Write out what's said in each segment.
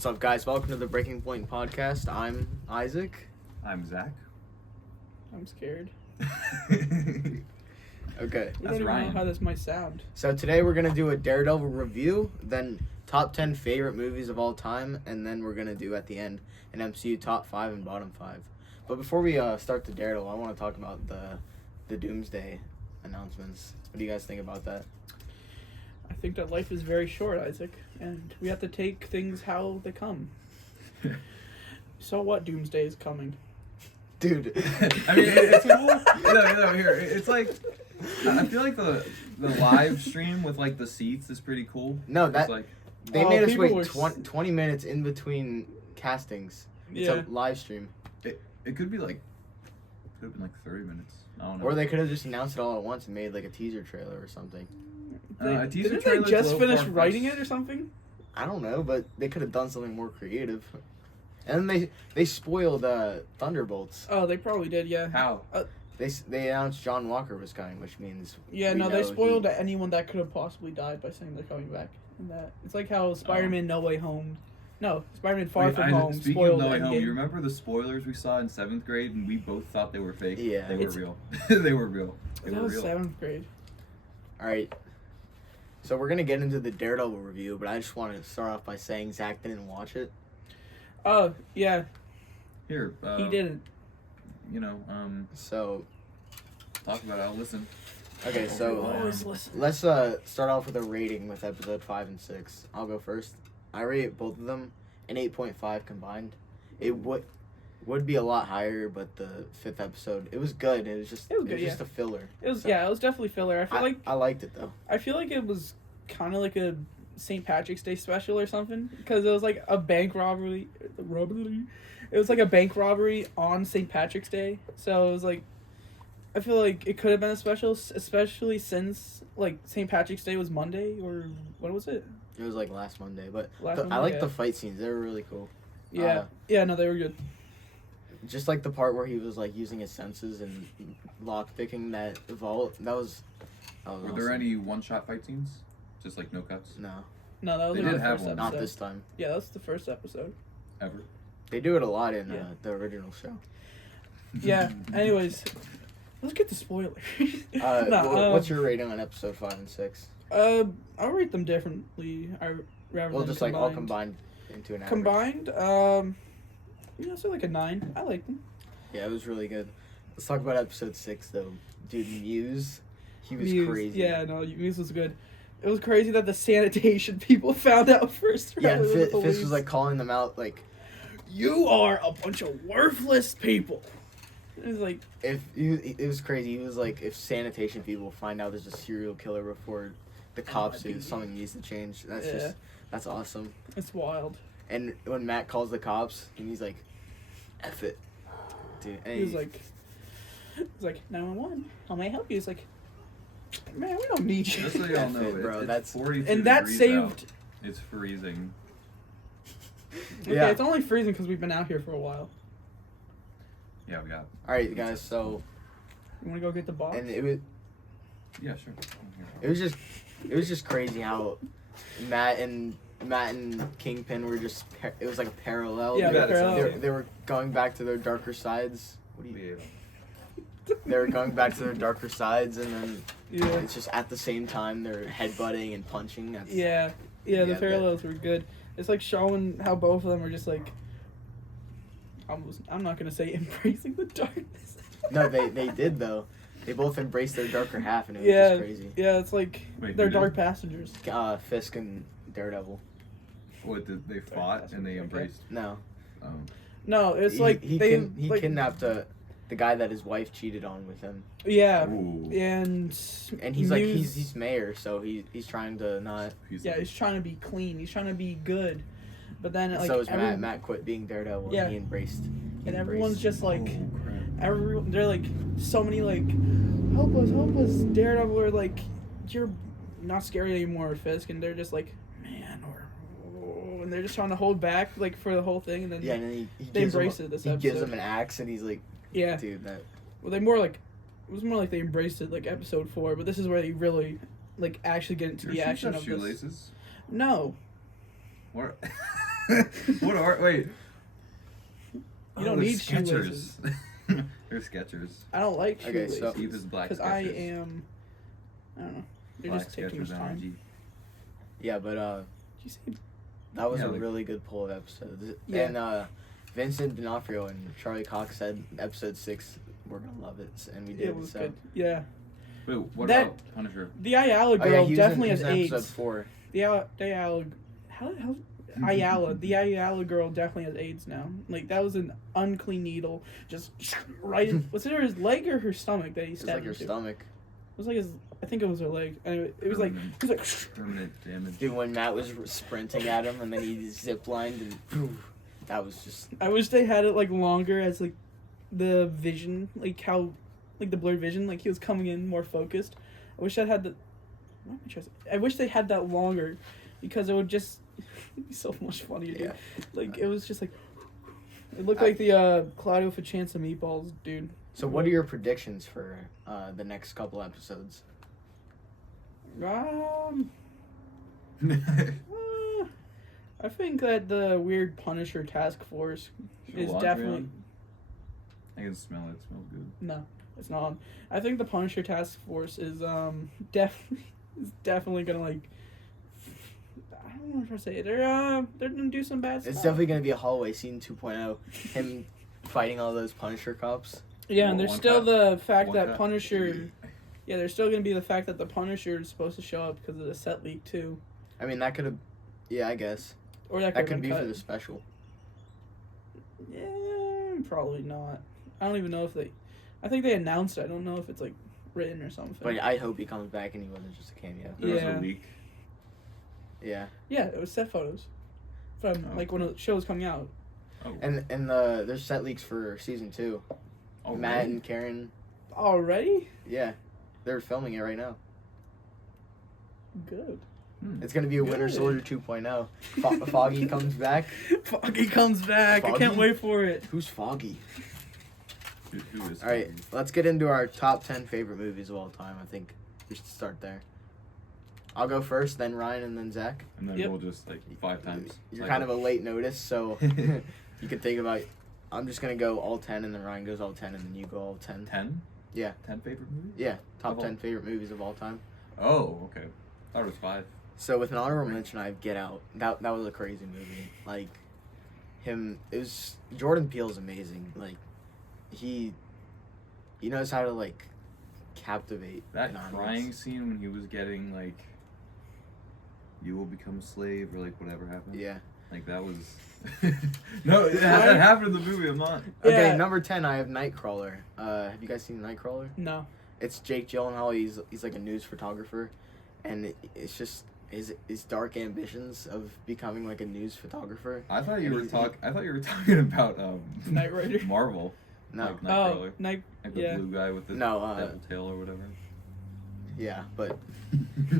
What's up, guys? Welcome to the Breaking Point podcast. I'm Isaac. I'm Zach. I'm scared. Okay. We don't even Ryan. know how this might sound. So today we're gonna do a Daredevil review, then top 10 favorite movies of all time, and then we're gonna do at the end an MCU top 5 and bottom 5. But before we start the Daredevil, I want to talk about the Doomsday announcements. What do you guys think about that? I think that life is very short, Isaac, and we have to take things how they come. So what? Doomsday is coming. Dude. I mean, it's cool. No, here. It's like, I feel like the live stream with like the seats is pretty cool. No, It's that like, they made us people wait were 20 minutes in between castings. It's Yeah. a live stream. it could be like, could have been like 30 minutes. I don't know. Or they could have just announced it all at once and made like a teaser trailer or something. A teaser Didn't they trailer's a just little finish far-fetched. writing it or something? I don't know, but they could have done something more creative. And then they spoiled Thunderbolts. Oh, they probably did, yeah. How? They announced John Walker was coming, which means Yeah, we no, they know spoiled anyone that could have possibly died by saying they're coming back. And that it's like how Spider-Man No Way Home. No, Spider-Man Far Wait, From Isaac, Home speaking spoiled of No Way Home, Endgame. you remember the spoilers we saw in 7th grade and we both thought they were fake? Yeah. They were real. They were real. They That were was real. 7th grade. All right. So we're gonna get into the Daredevil review, but I just want to start off by saying Zach didn't watch it. Oh, yeah, Here. he didn't. You know, So talk about it. I'll listen. okay, so Always listen. let's start off with a rating with episode 5 and 6. I'll go first. I rate both of them an 8.5 combined. It would be a lot higher, but the 5th episode, it was good. It was just a filler. It was So, it was definitely filler. I liked it though. I feel like it was kind of like a St. Patrick's Day special or something, because it was like a bank robbery. It was like a bank robbery on St. Patrick's Day, so it was like, I feel like it could have been a special, especially since like St. Patrick's Day was Monday, or what was it? It was like last Monday, but Last I Monday, like yeah. the fight scenes. They were really cool. Yeah, no, they were good. Just like the part where he was like using his senses and lock picking that vault. That was Were there any one-shot fight scenes? Just like no cuts? No, No, that was They like did the have first one. episode. not this time. Yeah, that was the first episode. Ever? They do it a lot in Yeah. the original show. Yeah. Anyways, let's get the spoilers. What's your rating on episode 5 and 6? I'll rate them differently. Rather Well, than just like all combined into an average. Combined, so like a 9. I like them. Yeah, it was really good. Let's talk about episode 6 though. Dude, Muse, he was Muse, crazy. Yeah, no, Muse was good. It was crazy that the sanitation people found out first. Yeah, and rather than the Fisk police. was like calling them out like, "You are a bunch of worthless people." It was like, it was crazy. He was like, if sanitation people find out there's a serial killer before the cops do, something needs to change. That's awesome. it's wild. And when Matt calls the cops, and he's like, F it. Dude, and He was like, 911. How may I help you? He's like, man, we don't need you. Just so y'all know, Bro, it's that's- 42 And that degrees saved. out. It's freezing. Okay, Yeah. it's only freezing because we've been out here for a while. Yeah, we got. Alright, guys, so, You want to go get the box? and it was, Yeah, sure. it was just crazy how Matt and Kingpin were just, it was like a parallel. Yeah, they're parallel. They were going back to their darker sides. What do you? Yeah. They were going back to their darker sides, and then Yeah. it's just at the same time they're headbutting and punching. That's, Yeah, the Yeah, parallels were good. It's like showing how both of them are just like, I'm not gonna say embracing the darkness. No, they did though. They both embraced their darker half, and it was Yeah, just crazy. yeah, it's like Wait, they're who did? dark passengers. Fisk and Daredevil. What did they fought and they embraced? No, No, it's he, like he like, kidnapped the guy that his wife cheated on with him, Yeah, Ooh. and he's like Muse- he's mayor, so he's trying to not. yeah, he's trying to be clean. He's trying to be good, but then like so is Matt. Matt quit being Daredevil, Yeah. and he embraced. and everyone's just like, Oh, crap. everyone. They're like so many like, help us, Daredevil, or like, you're not scary anymore, Fisk, and they're just like, man, and they're just trying to hold back like for the whole thing, and then Yeah, and then he they gives him, embraced it this he gives episode. him an axe, and he's like, yeah. dude, that. Well, it was more like they embraced it like episode 4, but this is where they really like actually get into Your the shoes action have of this. shoelaces? No, What? What are wait? You don't need shoelaces. They're Skechers. I don't like Okay, shoelaces. so- Steve is black Because I am. I don't know. They Black just take too much Skechers time. energy. Yeah, but Did you say? that was Yeah, a like- really good pull of episodes. Yeah. And Vincent D'Onofrio and Charlie Cox said episode 6 we're gonna love it, and we did. It was so. good. Yeah. Wait, what That- about Punisher? The Ayala Oh girl yeah, he was definitely in, has he was in episode AIDS. 4. The Ayala. How Ayala. The Ayala girl definitely has AIDS now. Like, that was an unclean needle. Just right in. Was it her leg or her stomach that he It's stabbed like her into? stomach. It was like his. I think it was her leg. Anyway, it was like. He was like. Permanent damage. Dude, when Matt was sprinting at him and then he ziplined and poof, that was just. I wish they had it like longer as like the vision, like how, like the blurred vision, like he was coming in more focused. I wish I had the. What am I trying to say? I wish they had that longer, because it would just be so much funnier. Dude. Yeah. Like it was just like. It looked like the Claudio Fachanza meatballs, dude. So, what are your predictions for the next couple episodes? I think that the weird Punisher task force Is is laundry definitely. on? I can smell it. It smells good. No, it's not. I think the Punisher task force is definitely gonna like. I don't know what I'm trying to say. They're gonna do some bad It's stuff. definitely gonna be a hallway scene 2.0. Him fighting all those Punisher cops. Yeah, and Well, there's one still cut. the fact One that cut. Punisher. Yeah, there's still gonna be the fact that the Punisher is supposed to show up because of the set leak too, I mean, that could have. Yeah, I guess. or that That could could be cut. for the special. Yeah, probably not. I don't even know if they. I think they announced it. I don't know if it's like written or something. But I hope he comes back and he wasn't just a cameo. There was Yeah. a leak. Yeah. Yeah, it was set photos from Oh, like when the show was coming out. Oh. And there's set leaks for season 2. Oh, Matt really? and Karen. Already? Yeah. They're filming it right now. Good. It's gonna be a Winter Good. Soldier 2.0. Foggy comes back. Foggy comes back. I can't Foggy? wait for it. Who's Foggy? Who is? All right, let's get into our top 10 favorite movies of all time. I think we should start there. I'll go first, then Ryan, and then Zach. And then Yep. we'll just like 5 times. You're kind of a late notice, so you can think about. I'm just gonna go all 10, and then Ryan goes all 10, and then you go all 10. 10. Yeah. 10 favorite movies. Yeah, top Of all- 10 favorite movies of all time. Oh, okay. Thought it was 5. So with an honorable mention, I have Get Out. That was a crazy movie. Like, Jordan Peele's amazing. Like, he knows how to like captivate That an audience. crying scene when he was getting like, you will become a slave or like whatever happened. Yeah. Like that was. No, that happened in the movie. I'm not. Okay, Yeah. number 10, I have Nightcrawler. Have you guys seen Nightcrawler? No. It's Jake Gyllenhaal. He's like a news photographer, and it's just his dark ambitions of becoming like a news photographer. I thought you And were he's- talking. I thought you were talking about Knight Rider? Marvel. No, Like Oh, Nightcrawler. Night. Like the Yeah. blue guy with the No, devil tail or whatever. yeah, but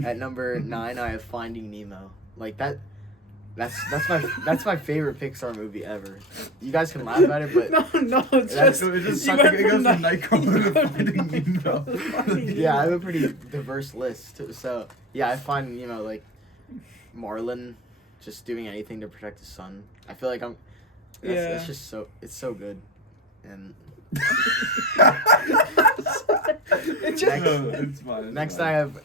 at number 9, I have Finding Nemo. Like that. That's my favorite Pixar movie ever. You guys can laugh at it, but No, it's That's- just. It just you sucked. went It goes from Night- Nightcrawler you to went from Finding Nemo. Nightcrawler to Finding yeah, I Nemo. have a pretty diverse list. So yeah, I find like Marlin just doing anything to protect his son. I feel like that's just it's so good, and It's just. No, it's fine. It's next fine. I have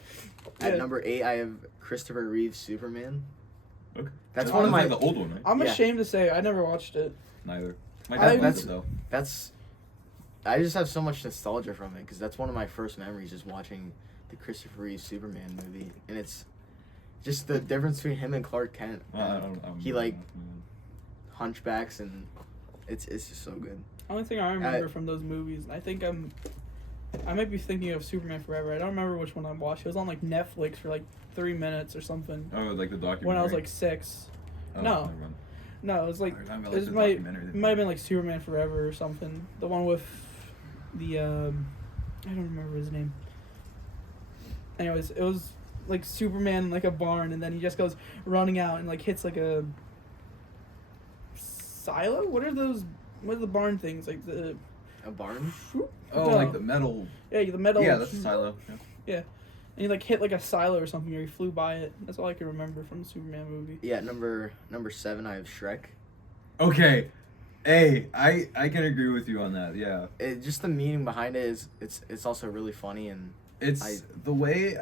at Yeah. number 8 I have Christopher Reeve's Superman. Okay. That's Oh, one of like my the old one, right? I'm Yeah. ashamed to say I never watched it. Neither. My I- dad that's- likes it though. that's I just have so much nostalgia from it because that's one of my first memories is watching the Christopher Reeve Superman movie, and it's just the difference between him and Clark Kent. Well, and he like hunchbacks, and it's just so good. Only thing I remember from those movies, and I think I might be thinking of Superman Forever. I don't remember which one I watched. It was on like Netflix for like 3 minutes or something. Oh, like the documentary. When I was like 6. Oh, no. never mind. No, it was like I was talking about, it was the might documentary that might have been like Superman Forever or something. The one with the I don't remember his name. Anyways, it was like Superman in like a barn, and then he just goes running out and like hits like a silo. What are those? What are the barn things like the? A barn? Oh, No. like the metal. Yeah, the metal. Yeah, that's a silo. Yeah. And he like hit like a silo or something, or he flew by it. That's all I can remember from the Superman movie. Yeah, number 7, I have Shrek. Okay. Hey, I can agree with you on that. Yeah. Just the meaning behind it is it's also really funny, and It's the way,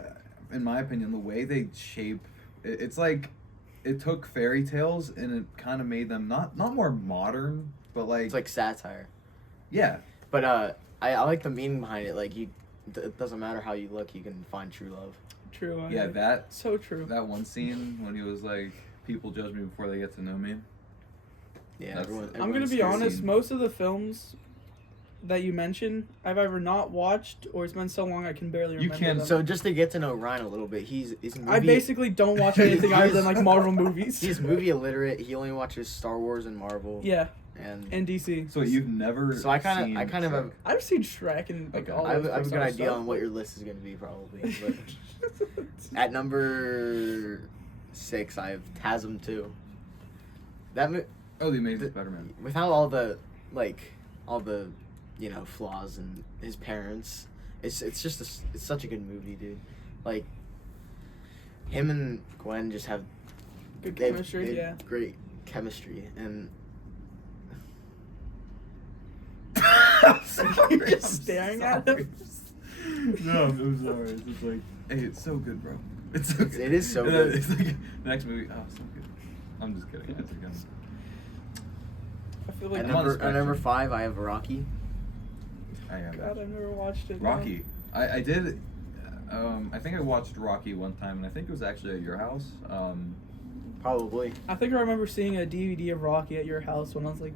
in my opinion, the way they shape. It's like it took fairy tales and it kind of made them not more modern, but like it's like satire. yeah. But I like the meaning behind it. Like it doesn't matter how you look, you can find true love. True. Yeah, that So true. that one scene when he was like, "People judge me before they get to know me." Yeah, That's- everyone. I'm gonna everyone's be crazy. honest. Most of the films that you mentioned, I've either not watched or it's been so long I can barely remember can't- them. So just to get to know Ryan a little bit, he's I basically don't watch anything other than like Marvel movies. he's movie illiterate. He only watches Star Wars and Marvel. Yeah, And and DC. So you've never. So I kind seen of Shrek. have I've seen Shrek and like Okay. all. I have those a good Pixar idea stuff, on what but- your list is gonna be probably. But at number 6, I have TASM 2. That Oh, the Amazing Spider-Man. without all the flaws and his parents, it's just it's such a good movie, dude. Like him and Gwen just have Good they have- chemistry. they Yeah. have great chemistry, and You're just staring at him. No, I'm sorry. It's just like, hey, it's so good, bro. It's so good. It is so And then good. It's like the next movie. Oh, so good. I'm just kidding. It's again. I feel like At I'm on the number spectrum. 5, I have Rocky. I am. God, I've never watched it. no. Rocky. I did. I think I watched Rocky one time, and I think it was actually at your house. Probably. I think I remember seeing a DVD of Rocky at your house when I was like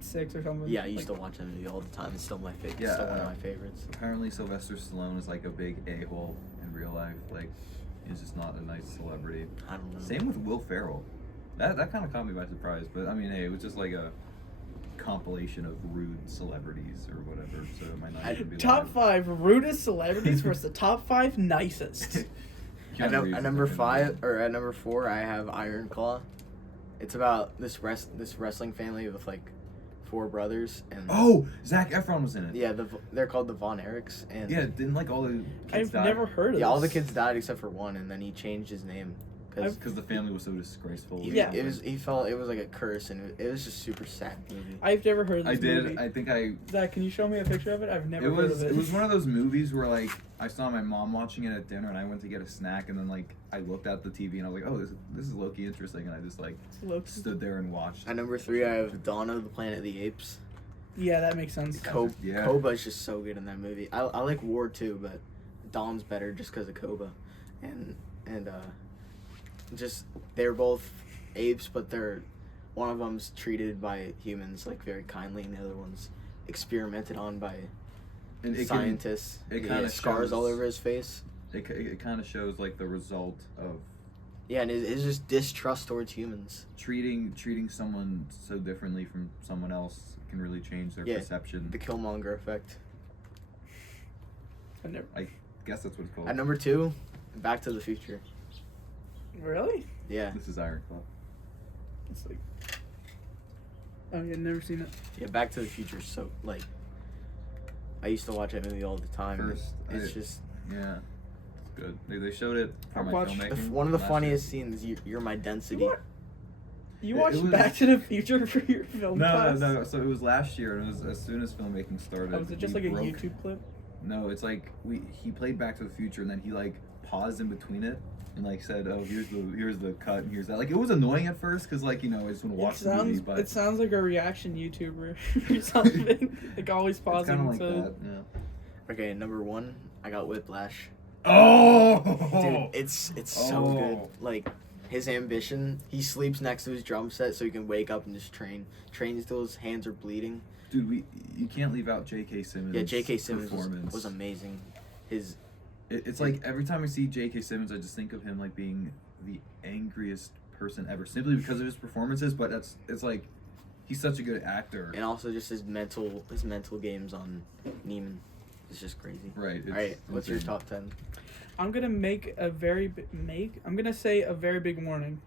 6 or something. Yeah, I used Like, to watch that movie all the time. It's still my favorite. Yeah, Still one of my favorites. Apparently, Sylvester Stallone is like a big a-hole in real life. Like, he's just not a nice celebrity. I don't know. Same with Will Ferrell. That kind of caught me by surprise. But I mean, hey, it was just like a compilation of rude celebrities or whatever. So it might not even be Top live. 5 rudest celebrities versus the top 5 nicest. At, Keanu Reeves at is number definitely- 5 or at number 4, I have Iron Claw. It's about this wrestling family with like 4 brothers, and Oh, Zac Efron was in it. yeah, they're called the Von Erichs, and Yeah, didn't like all the kids I've die? never heard of yeah, all the this. kids died except for one, and then he changed his name because Because the family was so disgraceful. Yeah. he felt it was like a curse, and it was just super sad movie. I've never heard of I this did. movie. I think I. Zach, can you show me a picture of it? I've never It heard was. of it. It was one of those movies where like I saw my mom watching it at dinner, and I went to get a snack, and then like I looked at the TV, and I was like, oh, this is low-key interesting, and I just like Look- stood there and watched. At number 3, I have Dawn of the Planet of the Apes. Yeah, that makes sense. Yeah. Koba's just so good in that movie. I like War too, but Dawn's better just because of Koba, and just they're both apes, but one of them's treated by humans like very kindly, and the other one's experimented on by And it scientists. it He kinda has scars all shows- over his face. It kind of shows like the result of Yeah, and it's just distrust towards humans. treating someone so differently from someone else can really change their Yeah, perception. The Killmonger effect. I never. I guess that's what it's called. At number 2, Back to the Future. Really? Yeah, This is Iron Claw. It's like. Oh yeah, never seen it. yeah, Back to the Future. is So like, I used to watch that movie all the time. and First, it's just. Yeah, it's good. They showed it for I my watched filmmaking. One of the last funniest scenes, you're my density. What? You It watched was- Back to the Future for your film year. class? No. So it was last year, and it was as soon as filmmaking started. Oh, was it just we like a broke- YouTube clip? No, it's like he played Back to the Future, and then he like paused in between it and like said, "Oh, here's the cut, and here's that." Like it was annoying at first because like I just want to watch the movie, but It sounds like a reaction YouTuber or something. Like always it's kind pausing of like to. that. Yeah. Okay, number 1, I got Whiplash. Oh, Dude, it's so good. Oh. Like his ambition, he sleeps next to his drum set so he can wake up and just trains till his hands are bleeding. dude, you can't leave out J.K. Simmons. Yeah, J.K. Simmons performance was amazing. His It's like every time I see J.K. Simmons, I just think of him like being the angriest person ever, simply because of his performances. But it's like he's such a good actor. and also just his mental games on Neiman is just crazy. Right. All right, what's your insane. top 10? I'm gonna I'm gonna say a very big warning.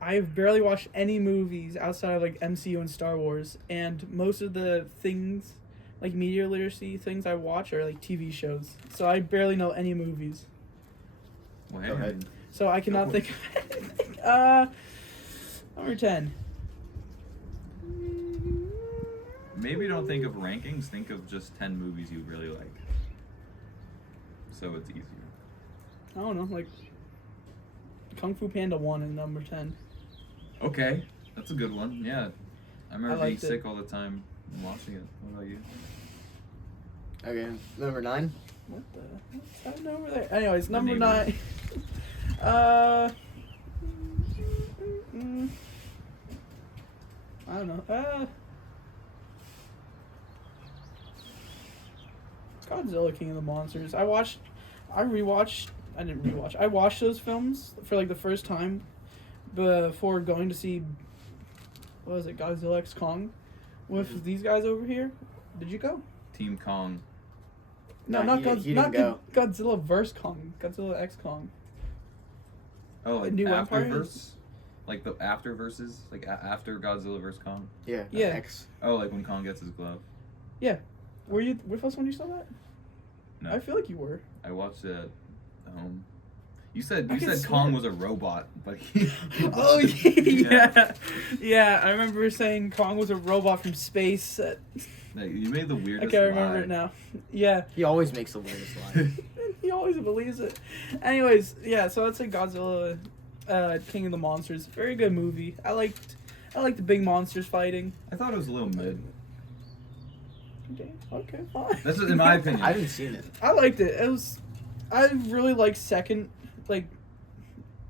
I've barely watched any movies outside of like MCU and Star Wars, and most of the things, like media literacy things I watch are like TV shows. So I barely know any movies. Well, hey, Go ahead. So I cannot Go think of anything. Number 10. maybe don't think of rankings. Think of just 10 movies you really like. So it's easier. I don't know, like Kung Fu Panda 1 is number 10. Okay, that's a good one. Yeah, I remember being liked it. sick all the time and watching it. What about you? Okay, number 9. What the? What's happening over there? Anyways, number neighbors. 9. I don't know. Godzilla King of the Monsters. I watched those films for like the first time before going to see, what was it, Godzilla X Kong with these guys over here. Did you go? Team Kong. No, No, not he didn't go. Godzilla vs Kong. Godzilla X Kong. Oh, like New Empire? Afterverse? Like the after verses? Like after Godzilla vs. Kong? Yeah. Yeah. X. Oh, like when Kong gets his glove. Were you with us when you saw that? No. I feel like you were. I watched it at home. You said I can Kong swear. was a robot, but he Oh Yeah. yeah. I remember saying Kong was a robot from space. Like, you made the I weirdest can't remember lie. it now. Yeah, He always makes the weirdest lie. he always believes it. Anyways, yeah. So that's like Godzilla, King of the Monsters. Very good movie. I liked the big monsters fighting. I thought it was a little mid. Okay, fine. That's in my opinion. I haven't seen it. I liked it. I really like second, like,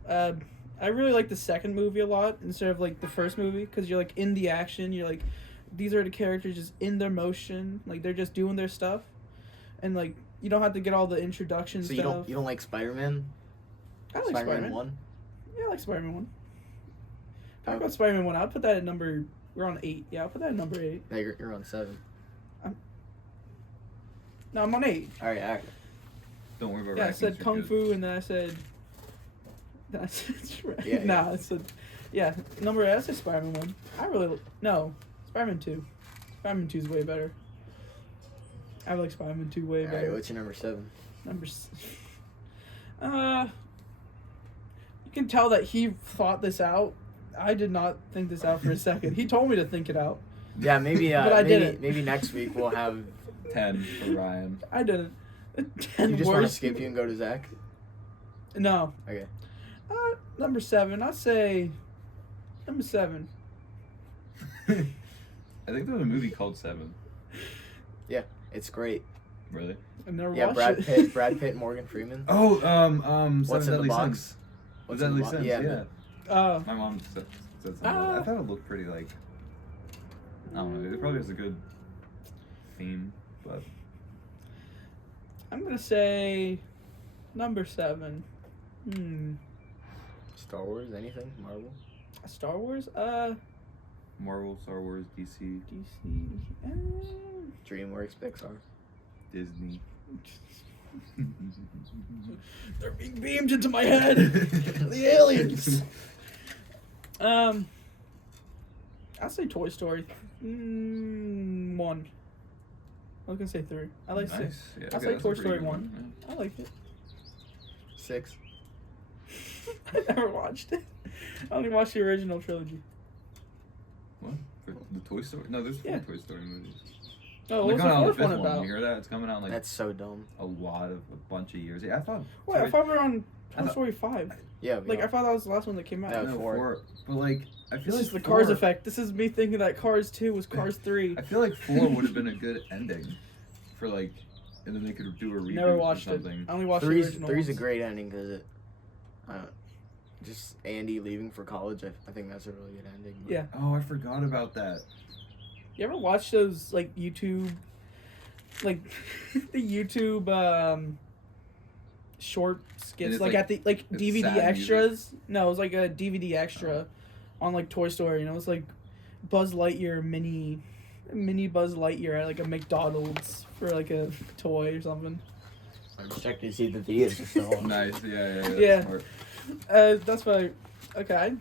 I really like the second movie a lot instead of like the first movie because you're like in the action. You're like, these are the characters just in their motion, like they're just doing their stuff, and like you don't have to get all the introduction So stuff. you don't like Spider-Man? I like Spider-Man. 1? Yeah, I like Spider-Man 1. Talk Oh. about Spider-Man 1. I'll put that at number. We're on 8. Yeah, I'll put that at number 8. No, you're on 7. No, I'm on 8. Alright. Don't worry about Yeah, I rankings, said you're Kung good. Fu, and then I said. Then I said Shrek. Yeah, Nah, I said. Yeah, number 8. I said Spider-Man 1. I really. No, Spider-Man 2. Spider-Man 2 is way better. I like Spider-Man 2 way Alright, better. what's your number 7? You can tell that he thought this out. I did not think this out for a second. He told me to think it out. Yeah, maybe But I maybe, didn't. maybe next week we'll have 10 for Ryan. I didn't. 10 you just want to worst. skip you and go to Zach? No. Okay. Number 7. I'd say number 7. I think there was a movie called Seven. It's great. Really? I've never Yeah, watched it. Brad Pitt, Morgan Freeman. Oh, What's Seven in the Deadly box? Sins. What's Deadly in the Sins, box? yeah. My mom said something about it. I Ah. thought it looked pretty, like, I don't know, it probably has a good theme, but I'm gonna say number 7. Star Wars, anything? Marvel? Star Wars? Marvel, Star Wars, DC, DC. DreamWorks, Pixar. Disney. They're being beamed into my head. The aliens. I'll say Toy Story. 1. I was gonna say 3. I like 6. Nice. Yeah, I'll okay, say that's a Toy pretty Story good 1. I like it. 6. I never watched it. I only watched the original trilogy. What? For the Toy Story? No, there's 4 Yeah. Toy Story movies. Oh, They're what's coming the out on the fourth 5th one one. about? You hear that? It's coming out in like That's so dumb. a bunch of years. Yeah, I thought. Wait, I thought we were on I Toy thought- Story 5. Yeah, Like, I thought that was the last one that came out. Yeah. No, 4. 4. But like, I feel This like is the Cars 4 effect. This is me thinking that Cars 2 was Cars 3. I feel like 4 would have been a good ending for like, and then they could do a reboot Never or watched it. something. I only watched the Three's original a ones. great ending because just Andy leaving for college. I think that's a really good ending. But Yeah. Oh, I forgot about that. You ever watch those, like, YouTube, like, the YouTube, short And skits, it's like, like- at the, like, it's DVD sad extras? No, it was, like, a DVD extra on, like, Toy Story, and it was, like, Buzz Lightyear mini Buzz Lightyear at, like, a McDonald's for, like, a toy or something. I'm just checking to see the videos are still on. Nice, yeah. Yeah. Smart. That's why, okay.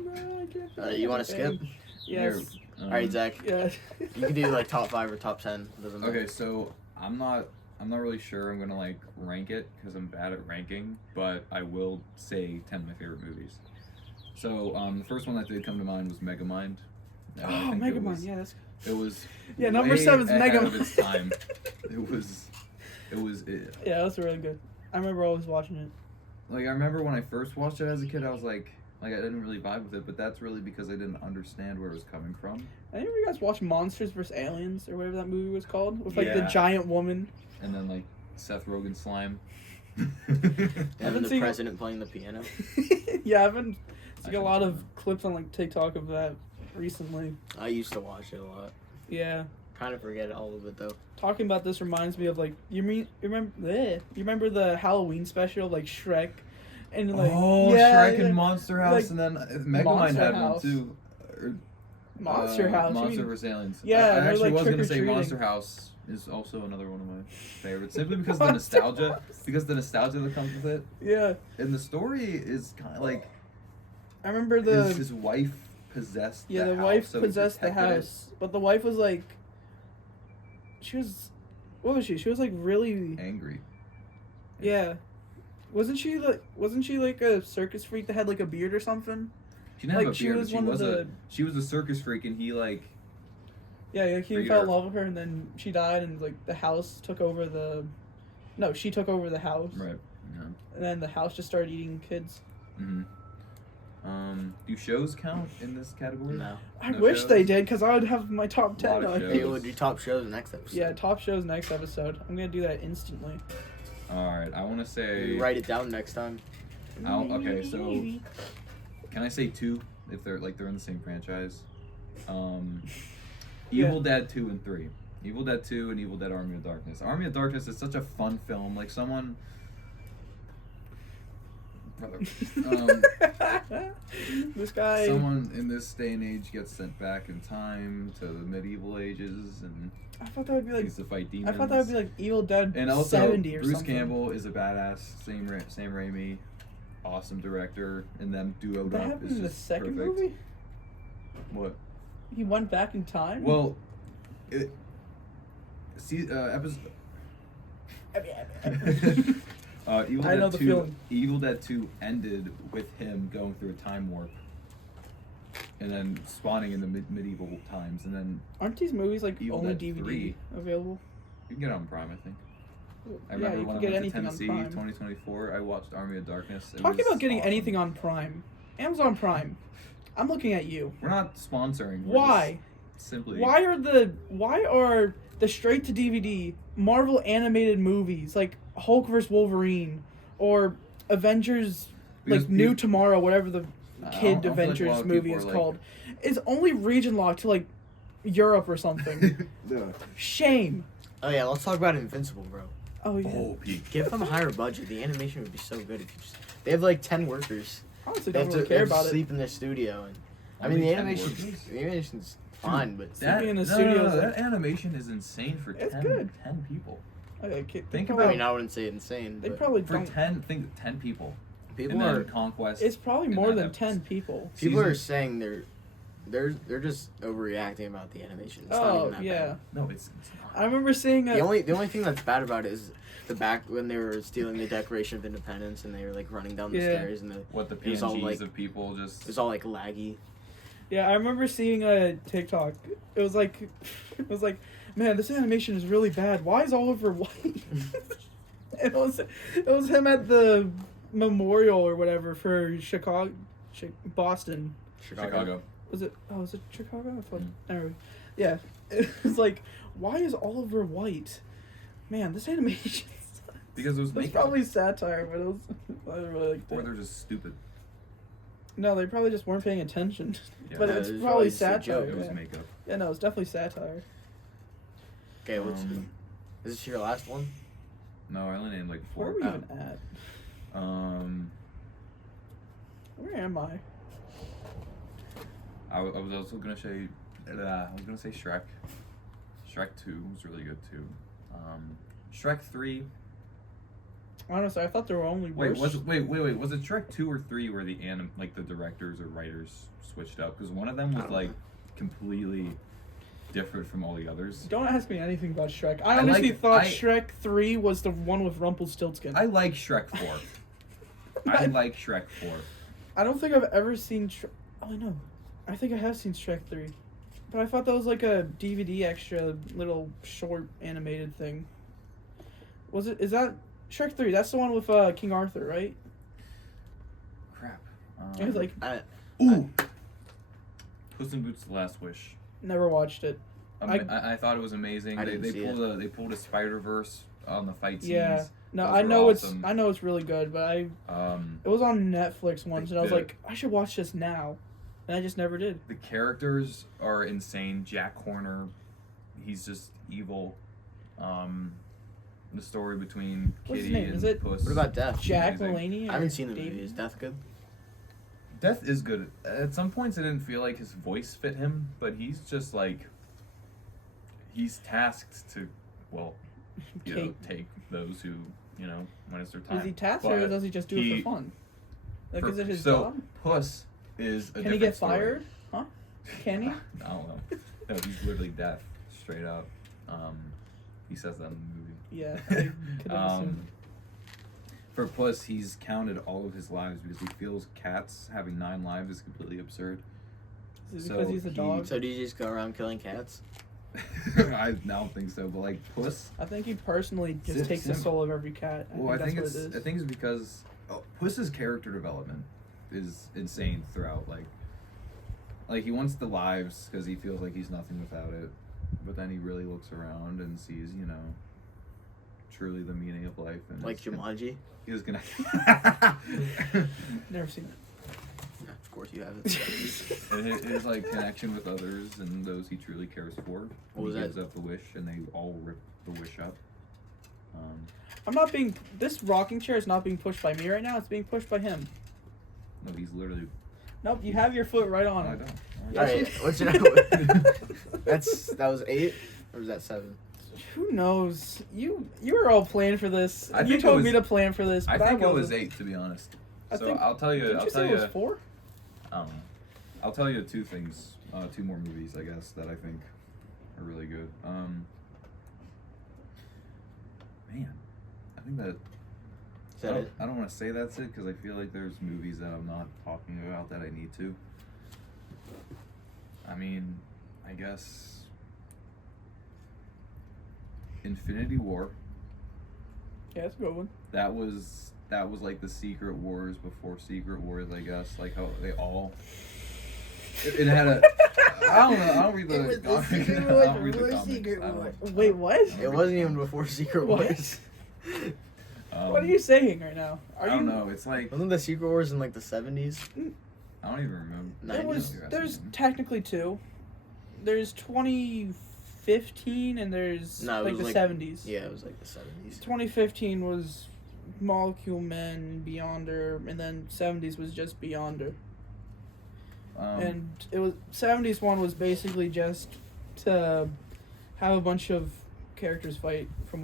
No, I can't You want to skip? Yes. Here, All right, Zach. Yeah. You can do like top 5 or top 10. Doesn't matter. Okay, so I'm not I'm not really sure I'm gonna like rank it because I'm bad at ranking, but I will say 10 of my favorite movies. So the first one that did come to mind was Megamind. Oh, I think Megamind, yeah, that's. It was Yeah, number way 7's ahead Megamind. of its time. Yeah, that's really good. I remember always watching it. Like I remember when I first watched it as a kid, I was like I didn't really vibe with it, but that's really because I didn't understand where it was coming from. I think you guys watched Monsters vs. Aliens or whatever that movie was called with like the Yeah. giant woman. And then like Seth Rogen slime. And then the seen- president playing the piano. Yeah, I've been seeing I a lot should- of clips on like TikTok of that recently. I used to watch it a lot. Yeah. Kind of forget all of it though. Talking about this reminds me of like you remember the Halloween special like Shrek and like Shrek and Monster House, like, and then Megamind Monster had House. one too. Or, Monster House. you Monster mean- vs. Aliens. Yeah, I they're, actually like, was gonna say trick-or-treating. Monster House is also another one of my favorites, simply because the Monster nostalgia, House. that comes with it, Yeah, and the story is kind of like I remember the his wife possessed. yeah the the house, wife so he possessed the protected it. house, but the wife was like, she was, what was she? She was like really Angry. yeah. Wasn't she like a circus freak that had like a beard or something? She didn't have Like, a she beard, was but one of she was a circus freak, and he like Yeah, like he Freed fell her. in love with her, and then she died, and like the house took over the. No, she took over the house, right. Yeah. and then the house just started eating kids. Mm-hmm. Do shows count in this category? No. I No wish shows? they did, because I would have my top 10 Lot of on shows. it. Hey, we'll do top shows next episode. Yeah, top shows next episode. I'm gonna do that instantly. All right. I want to say. You write it down next time. Okay, so can I say 2 if they're in the same franchise? Yeah. Evil Dead 2 and 3. Evil Dead 2 and Evil Dead Army of Darkness. Army of Darkness is such a fun film. Like someone. Brother. This guy. Someone in this day and age gets sent back in time to the medieval ages and I thought that would be like. needs to fight I demons. thought that would be like Evil Dead And also, 70 or Bruce something. Campbell is a badass. Sam Raimi, awesome director, and them duoed That up happened is in the just second perfect. movie. What? He went back in time. Well, episode. Evil I know Dead the 2. feeling. Evil Dead 2 ended with him going through a time warp, and then spawning in the medieval times, and then Aren't these movies like Evil only Dead DVD 3. available? you can get it on Prime, I think. I Yeah, remember you when can I get went to anything on Tennessee, Prime. 2024. I watched Army of Darkness. It Talking was about getting awesome. anything on Prime, Amazon Prime. I'm looking at you. We're not sponsoring. we're Why? just Simply. Why are the straight to DVD Marvel animated movies like Hulk vs. Wolverine or Avengers Because like New peop- Tomorrow, whatever the I kid don't feel like a Avengers lot of movie people is are, like- called, is only region locked to like Europe or something? Shame. Oh yeah, let's talk about Invincible, bro. Oh yeah. Oh, peak. Give them a higher budget. The animation would be so good if you just. They have like 10 workers. Honestly, They don't have really to, care they have to about it. sleep in their studio, and I Only mean the 10 animation's workers? fine, but Sleeping in the no, studio is that animation is insane for It's 10, good. 10 people. Okay, Think I about- mean I wouldn't say insane. They but probably For don't. 10 people. people And then are Conquest. It's probably in more that than episode. 10 people. people are season- saying they're just overreacting about the animation. It's not Oh even that yeah. bad. No, it's not. I remember seeing The only thing that's bad about it is the back when they were stealing the Declaration of Independence and they were like running down the Yeah. stairs and What the It was all, PNGs like- of people just. it was all like laggy. Yeah, I remember seeing a TikTok. It was like, man, this animation is really bad. Why is Oliver white? it was him at the memorial or whatever for Boston. Chicago. Was it? Oh, was it Chicago? I thought. Mm. Anyway, yeah. It was like, why is Oliver white? Man, this animation. Because it was It was makeup. probably satire, but it was. I really liked Or it. they're just stupid. No, they probably just weren't paying attention. Yeah. But Yeah, it's it was probably just a satire. joke. It was Yeah. makeup. Yeah, no, it's definitely satire. Okay, what's Um, is this your last one? No, I only named like Where are 4. we Oh. even at? Where am I? I was also gonna say. I was gonna say Shrek. Shrek 2 was really good too. Shrek 3. Honestly, I thought there were only Wait, worse. wait. Was it Shrek 2 or 3 where the the directors or writers switched up? Because one of them I was don't like know. completely different from all the others. Don't ask me anything about Shrek. I I honestly like- thought I- Shrek 3 was the one with Rumpelstiltskin. I like Shrek 4. I like Shrek 4. I don't think I've ever seen Oh, no. I think I have seen Shrek 3. But I thought that was like a DVD extra little short animated thing. Is that Shrek 3? That's the one with King Arthur, right? Crap. It was like, Ooh. Puss in Boots: The Last Wish. never watched it. I thought it was amazing. I They didn't see they pulled a Spider-Verse on the fight scenes. Yeah. No, Those I were know awesome. it's really good, but it was on Netflix once, and I was the- like, I should watch this now, and I just never did. The characters are insane. Jack Horner, he's just evil. The story between What's his Kitty name? and Is it Puss. What about Death? Jack Amazing. Mulaney. I haven't seen the movie. Is Death good? Death is good. At some points, I didn't feel like his voice fit him, but he's just like he's tasked to, well, take those who when it's their time. Is he tasked or But does he just do it for fun? Like, is it his job? Puss is a Can he different get story. fired? Huh? Can he? I don't know. No, he's literally deaf, straight up. He says that in the movie. Yeah, I could have assumed. For Puss, he's counted all of his lives because he feels cats having 9 lives is completely absurd. Is it so because he's a he- dog? So do you just go around killing cats? I don't think so, but like Puss. I think he personally just Sim- takes the sim- soul of every cat. Well, I think that's what it's it is. I think it's because Puss's character development is insane throughout. Like he wants the lives because he feels like he's nothing without it, but then he really looks around and sees truly the meaning of life and Like Jumanji? he was gonna. Never seen it. No, of course you haven't. And his like connection with others and those he truly cares for. What was he that? gives up the wish, and they all rip the wish up. I'm not being. This rocking chair is not being pushed by me right now. It's being pushed by him. No, he's literally. Nope, you have your foot right on I it. don't. All right, what's your that was 8 or was that 7? Who knows? You were all planning for this. I You think it told me was- to plan for this. I But think it was wasn't. 8 to be honest. I So think- I'll tell you. Didn't I'll you tell say you. it was 4? I'll tell you 2 things. 2 more movies, I guess, that I think are really good. Man, I think that. Is that it? I don't want to say that's it because I feel like there's movies that I'm not talking about that I need to. I mean, I guess Infinity War. Yeah, that's a good one. That was like the Secret Wars before Secret Wars, I guess. Like how they all. It had a. I don't know. I don't read the. It was the I don't read Secret the- Wars I don't read the before comments. Secret I don't Wars. know. Wait, what? It wasn't even before Secret What? Wars. What are you saying right now? Are I don't you? know. It's like Wasn't the Secret Wars in like the 70s? I don't even remember. There's technically 2. There's 2015 and there's No, it like was the like- 70s. Yeah, it was like the 70s. 2015 was Molecule Men, Beyonder, and then 70s was just Beyonder. And it was 70s one was basically just to have a bunch of characters fight. From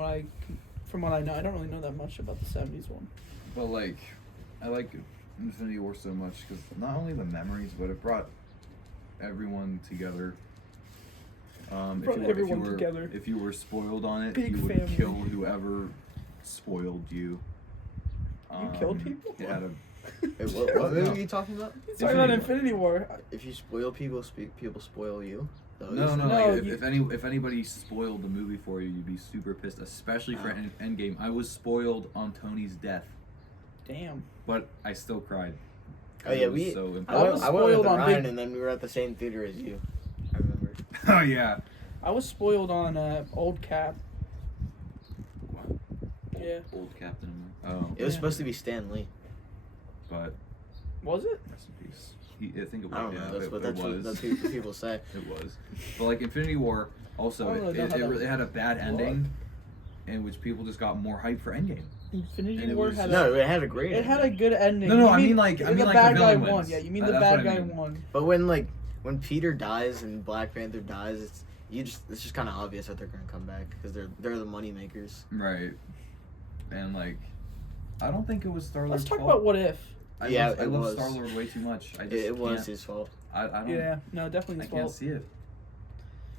what I know, I don't really know that much about the 70s one. But like, I like Infinity War so much because not only the memories, but it brought everyone together. Together. If you were spoiled on it, Big you would family. kill whoever spoiled you. You killed people? It had a. Wait, what movie are you talking about? He's talking about Infinity Infinity War. If you spoil people, people spoil you. No, No, like, you- if anybody spoiled the movie for you, you'd be super pissed, especially for Oh. Endgame. I was spoiled on Tony's death, Damn. but I still cried. Oh yeah, It was we. so I impactful. I went, was I went with spoiled on Ryan, Big- and then we were at the same theater as you. I remember. Oh yeah. I was spoiled on Old Cap. Wow. Yeah. Old Captain America. Oh, It was Yeah. supposed to be Stan Lee. but Was it? rest in peace. I think it was. I don't know. Yeah, That's it, what it that's was. what that's what people say. It was. But like Infinity War, also I don't really know it how that really had a bad ending, in which people just got more hype for Endgame. Infinity And it War was- had No, it had a great. it had a ending. good ending. No, You I mean like the the bad guy villain won. wins. Yeah, you mean That's the bad what I guy mean. won. But when Peter dies and Black Panther dies, it's just kind of obvious that they're gonna come back because they're the money makers. Right. And like, I don't think it was Star Lord's Let's talk fault. about What If. I Yeah, love, I it love was. Star Lord way too much. I just It was can't, his fault. I don't. Yeah, no, definitely I his can't fault. see it.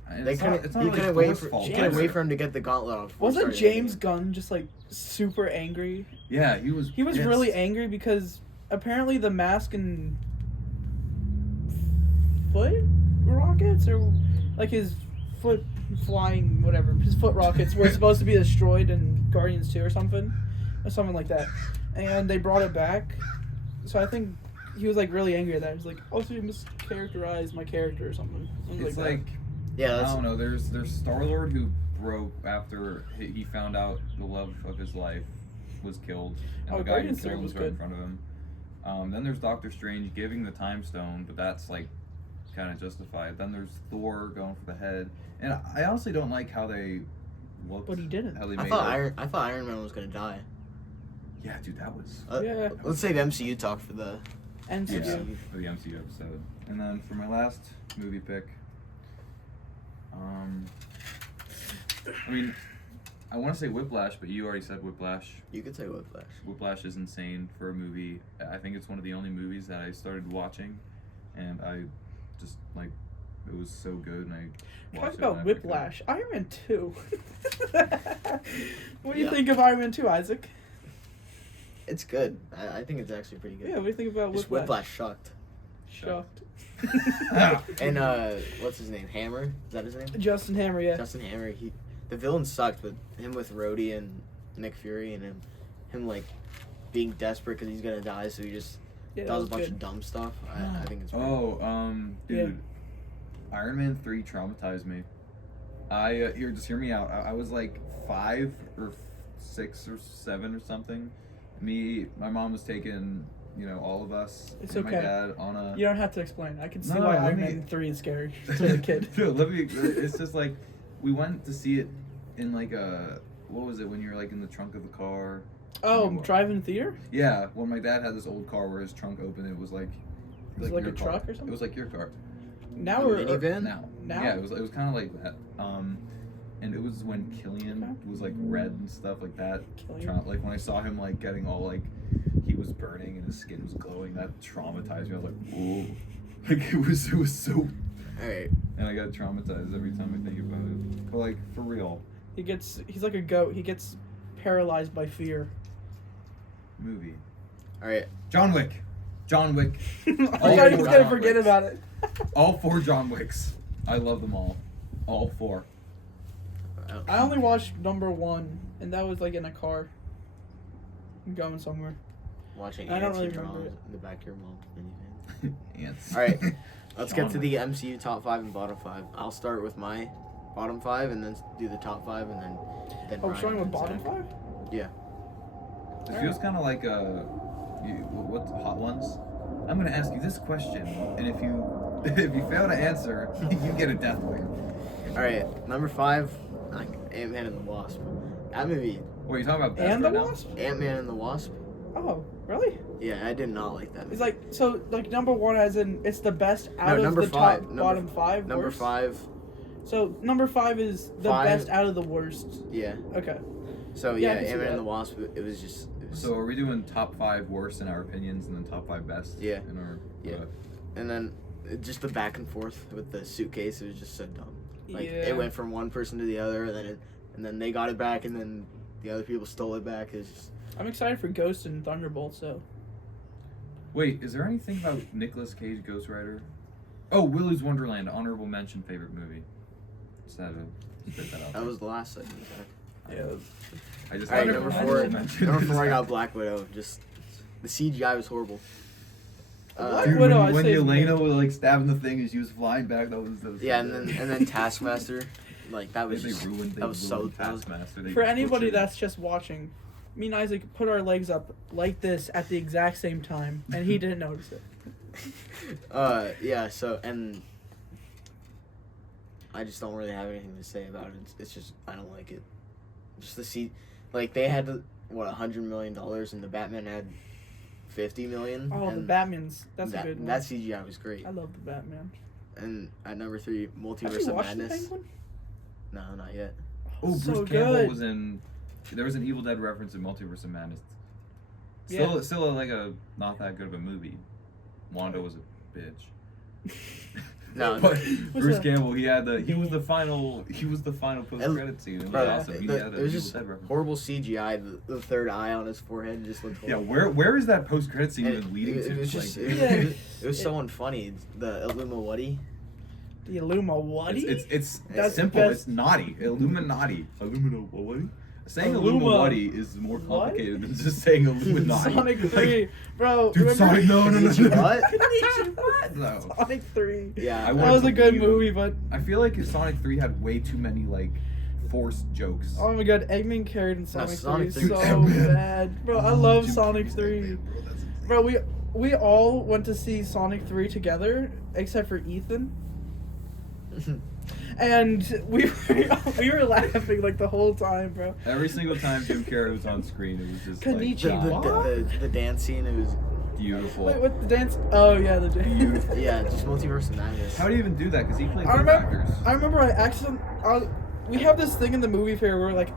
And They it's not, couldn't. it's not He really couldn't wait Thor's for. fault He couldn't either. wait for him to get the gauntlet off. before he Wasn't started James hitting. Gunn just like super angry? Yeah, he was. He was pissed. really angry because apparently the mask and foot rockets or like his foot flying whatever his foot rockets were supposed to be destroyed in Guardians 2 or something like that, and they brought it back. So I think he was like really angry at that. He's like, "Oh, so you mischaracterized my character or something." It's that. like Yeah, I that's. don't know. There's Star-Lord who broke after he found out the love of his life was killed, and Oh, the guy who Guardians 3 killed him was was right in good. front of him. Then there's Doctor Strange giving the Time Stone, but that's like kind of justified. Then there's Thor going for the head, and I honestly don't like how they looked. But he didn't. How they I made thought it. I thought Iron Man was gonna die. Yeah, dude, that was Yeah. Let's save MCU talk for the. And yeah so for the MCU episode. And then for my last movie pick, I mean, I want to say Whiplash, but you already said Whiplash. You could say Whiplash. Whiplash is insane for a movie. I think it's one of the only movies that I started watching, and I just like it was so good. And I talk watched it about whenever I could. Whiplash. Iron Man 2. What do you Yeah. think of Iron Man 2, Isaac? It's good. I think it's actually pretty good. Yeah, what do you think about Just Whiplash? Whiplash sucked. Shocked. And what's his name? Hammer? Is that his name? Justin Hammer, yeah. Justin Hammer. The villain sucked, but him with Rhodey and Nick Fury and him like being desperate because he's gonna die, so he just Yeah, that does was a bunch good. of dumb stuff. I think it's. Dude, Iron Man 3 traumatized me. Just hear me out. I was like 5 or 6 or 7 or something. My mom was taking, all of us It's and my okay. dad on a. You don't have to explain. I can see No, why let Iron me- Man 3 is scary as a kid. Dude, it's just like we went to see it in like what was it when you're like in the trunk of the car? Oh, What? drive-in theater? Yeah, when my dad had this old car where his trunk opened, it was like. Was it like your a car. truck or something? It was like your car. Now A we're minivan? Now. Now? Yeah, it was kind of like that. And it was when Killian Okay. was like red and stuff like that. Killian? Like when I saw him like getting all like he was burning and his skin was glowing, that traumatized me. I was like, whoa. Like it was so, All right. and I got traumatized every time I think about it. But like for real, he's like a goat. He gets paralyzed by fear. movie. All right. John Wick. I All thought he was four gonna John forget Wicks. about it. All 4 John Wicks. I love them all. All 4. I only watched number 1, and that was like in a car. Going somewhere. Watching I don't ants really in your remember mom's- it. in the back of your mom's minivan. Ants. All right. Let's get John to the MCU top 5 and bottom 5. I'll start with my bottom 5 and then do the top 5 and then. Oh, Brian starting with and bottom Zach. 5? Yeah. It feels kind of like what Hot Ones. I'm gonna ask you this question, and if you fail to answer, you get a death wing. All right. Number 5, Ant-Man and the Wasp. That movie, What are you talking about? Best And the right now? Wasp? Ant-Man and the Wasp. Oh, really? Yeah, I did not like that movie. It's like so like number 1 as in it's the best out of number the five. top Number- bottom 5. Number worst? 5. So number 5 is the 5. best out of the worst. Yeah. Okay. So Yeah, I yeah, can see Ant-Man that. and the Wasp. It was just. It was, So are we doing top 5 worst in our opinions, and then top 5 best? Yeah. In our. Yeah. And then just the back and forth with the suitcase. It was just so dumb. Like Yeah. it went from one person to the other, and then they got it back, and then the other people stole it back. It's just. I'm excited for Ghost and Thunderbolt, so Wait, is there anything about Nicolas Cage Ghost Rider? Oh, Willy's Wonderland, honorable mention, favorite movie. Just had to spit that out. That was the last segment. Zach. yeah. I just All right, had number to 4. mention Number it. 4, I got Black Widow. Just the CGI was horrible. Black Dude, Widow, when, I'd when say is Elena was like stabbing the thing and she was flying back, that was Yeah, and then Taskmaster, like that was they just, ruined that was so that was, Taskmaster. They For anybody butchered it. that's just watching, me and Isaac put our legs up like this at the exact same time, and he didn't notice it. yeah. So and I just don't really have anything to say about it. It's just I don't like it. Just like they had $100 million and the Batman had $50 million. Oh, the and Batman's that's a good one. That CGI was great. I love the Batman. And at number 3, Have Multiverse you of watched the Madness. Penguin? No, not yet. Oh, Bruce so Campbell good. was in. There was an Evil Dead reference in Multiverse of Madness. Yeah. Still like a not that good of a movie. Wanda was a bitch. No, But Bruce that? Campbell, he was the final post credit scene. It was bro, awesome. He had a it was Evil just Dead reference. horrible CGI. The third eye on his forehead just looked Yeah, horrible. where is that post credit scene And even leading it to? was just Like, it was so unfunny. The Illuminati. The Illuminati? it's That's simple. best- It's naughty. Illuminati. Illuminati. Saying Illuma- Illuminati is more What? complicated than just saying Illuminati. Sonic 3. Bro, Dude, remember? Sonic, no. What? No. Sonic 3. Yeah, I That wanted was to a good leave. movie, but I feel like Sonic 3 had way too many like forced jokes. oh my god, Eggman carried in Sonic 3 Sonic is 3 so Eggman. bad. Bro, I love Dude, Sonic Eggman, 3. bro, that's insane. Bro, we all went to see Sonic 3 together, except for Ethan. And we were laughing like the whole time, bro. Every single time Jim Carrey was on screen, it was just Konnichiwa. like The dance scene. It was beautiful. Wait, what the dance? Oh yeah, the dance. Beautiful. yeah, just Multiverse of Madness. How do you even do that? Because he played I both remember. actors. I remember. We have this thing in the movie fair where like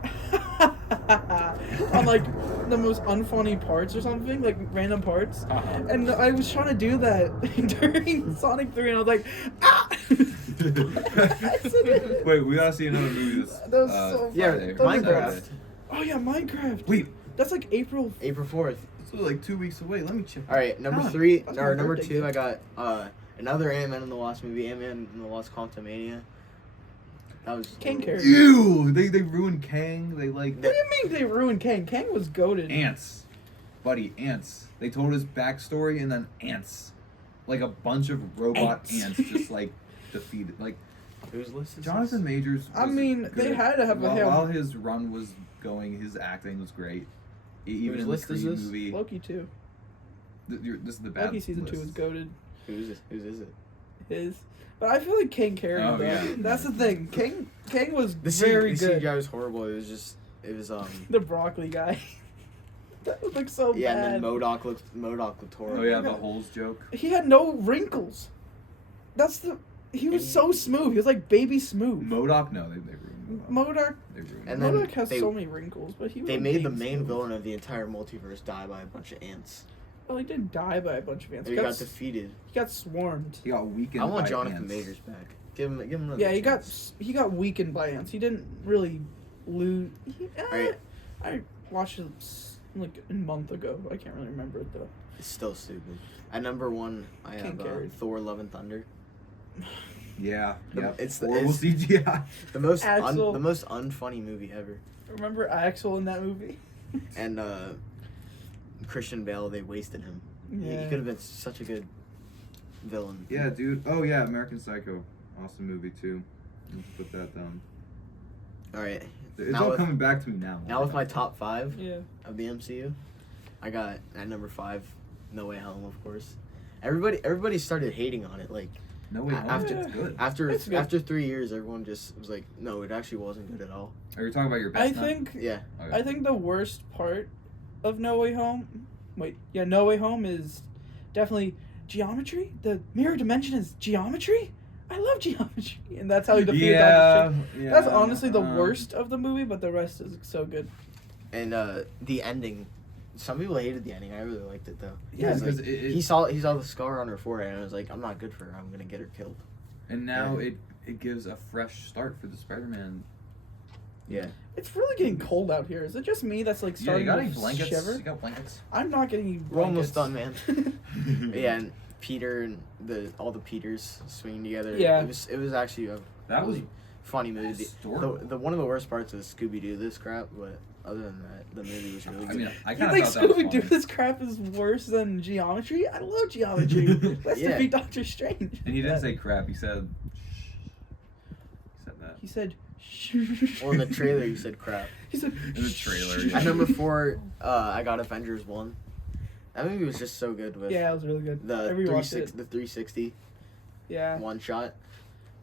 on like the most unfunny parts or something, like random parts. Uh-huh. And I was trying to do that during Sonic 3, and I was like, ah! Accident. Wait, we gotta see another movie this That was so Yeah, funny. Minecraft. Oh yeah, Minecraft. Wait, That's like April. April 4th. this was like 2 weeks away. Let me check. All right, number Ah, 3 that's my or number birthday 2. gift. I got another Ant-Man and the Wasp movie, Ant-Man and the Wasp: Quantumania. That was Kang horrible. Carey. Ew! They ruined Kang. They like What do you mean they ruined Kang? Kang was goated. ants, buddy. Ants. They told his backstory and then ants, like a bunch of robot Ants. ants, just like defeated. Like Whose list is Jonathan this? Majors. I was mean, good they at- had to have a hell- while his run was going, his acting was great. Even Whose in the list is Creed this? movie. Loki 2. This is the bad Loki season 2 list. was goated. Whose is it? His. But I feel like Kang carried Oh, though. yeah. That's the thing. Kang was The very the good. CGI was horrible. It was The broccoli guy. That would look so yeah, bad. and then MODOK looked horrible. Oh yeah, the holes joke. He had no wrinkles. He was And- so smooth. He was like baby smooth. MODOK, no, they ruined MODOK. MODOK. They ruined And MODOK. then MODOK has they- so many wrinkles, but he was They like made the baby main smooth. villain of the entire multiverse die by a bunch of ants. Well, he didn't die by a bunch of ants. He got defeated. He got swarmed. He got weakened. I want by Jonathan ants. Majors back. Give him another Yeah, chance. he got weakened by ants. He didn't really lose. Right. I watched it like a month ago. I can't really remember it though. It's still stupid. At number 1, I Can't have carry. Thor: Love and Thunder. Yeah, The- yeah. it's the- horrible it's- CGI. The most Axel. the most unfunny movie ever. Remember Axel in that movie? And Christian Bale, they wasted him. He Yeah. could have been such a good villain. Yeah, dude. Oh yeah, American Psycho, awesome movie too. Let's put that down. All right. It's Now all with- coming back to me now. Now with my top 5 Yeah. of the MCU, I got at number 5, No Way Home, of course. Everybody started hating on it. Like No Way Home. after- It's good. It's good. after 3 years, everyone just was like, no, it actually wasn't good at all. Are you talking about your I best? now? think Yeah. Okay. I think the worst part of No Way Home, No Way Home is definitely geometry. The mirror dimension is geometry. I love geometry, and that's how he defeated Doctor Strange. yeah. That's honestly the um, worst of the movie, but the rest is so good. And the ending, some people hated the ending. I really liked it though. Yeah, Because, because like, it- he saw the scar on her forehead, and I was like, I'm not good for her. I'm gonna get her killed. And now it gives a fresh start for the Spider-Man. Yeah. It's really getting cold out here. Is it just me that's like Yeah, you starting got to any blankets? shiver? You got blankets? I'm not getting any We're almost blankets. done, man. Yeah, and Peter and all the Peters swinging together. Yeah. It was actually a That was really funny movie. historical. The one of the worst parts was Scooby Doo this crap, but other than that, the movie was really I good. mean, I You kind think of thought that was Scooby Doo funny. this crap is worse than geometry? I love geometry. Let's Yeah. defeat Doctor Strange. And he didn't say crap. He said. He said that. He said. Well, in the trailer, you said crap. He said. In the trailer, yeah. At number 4, I got Avengers 1. That movie was just so good with Yeah, it was really good. the I rewatched it. 360 Yeah, one shot.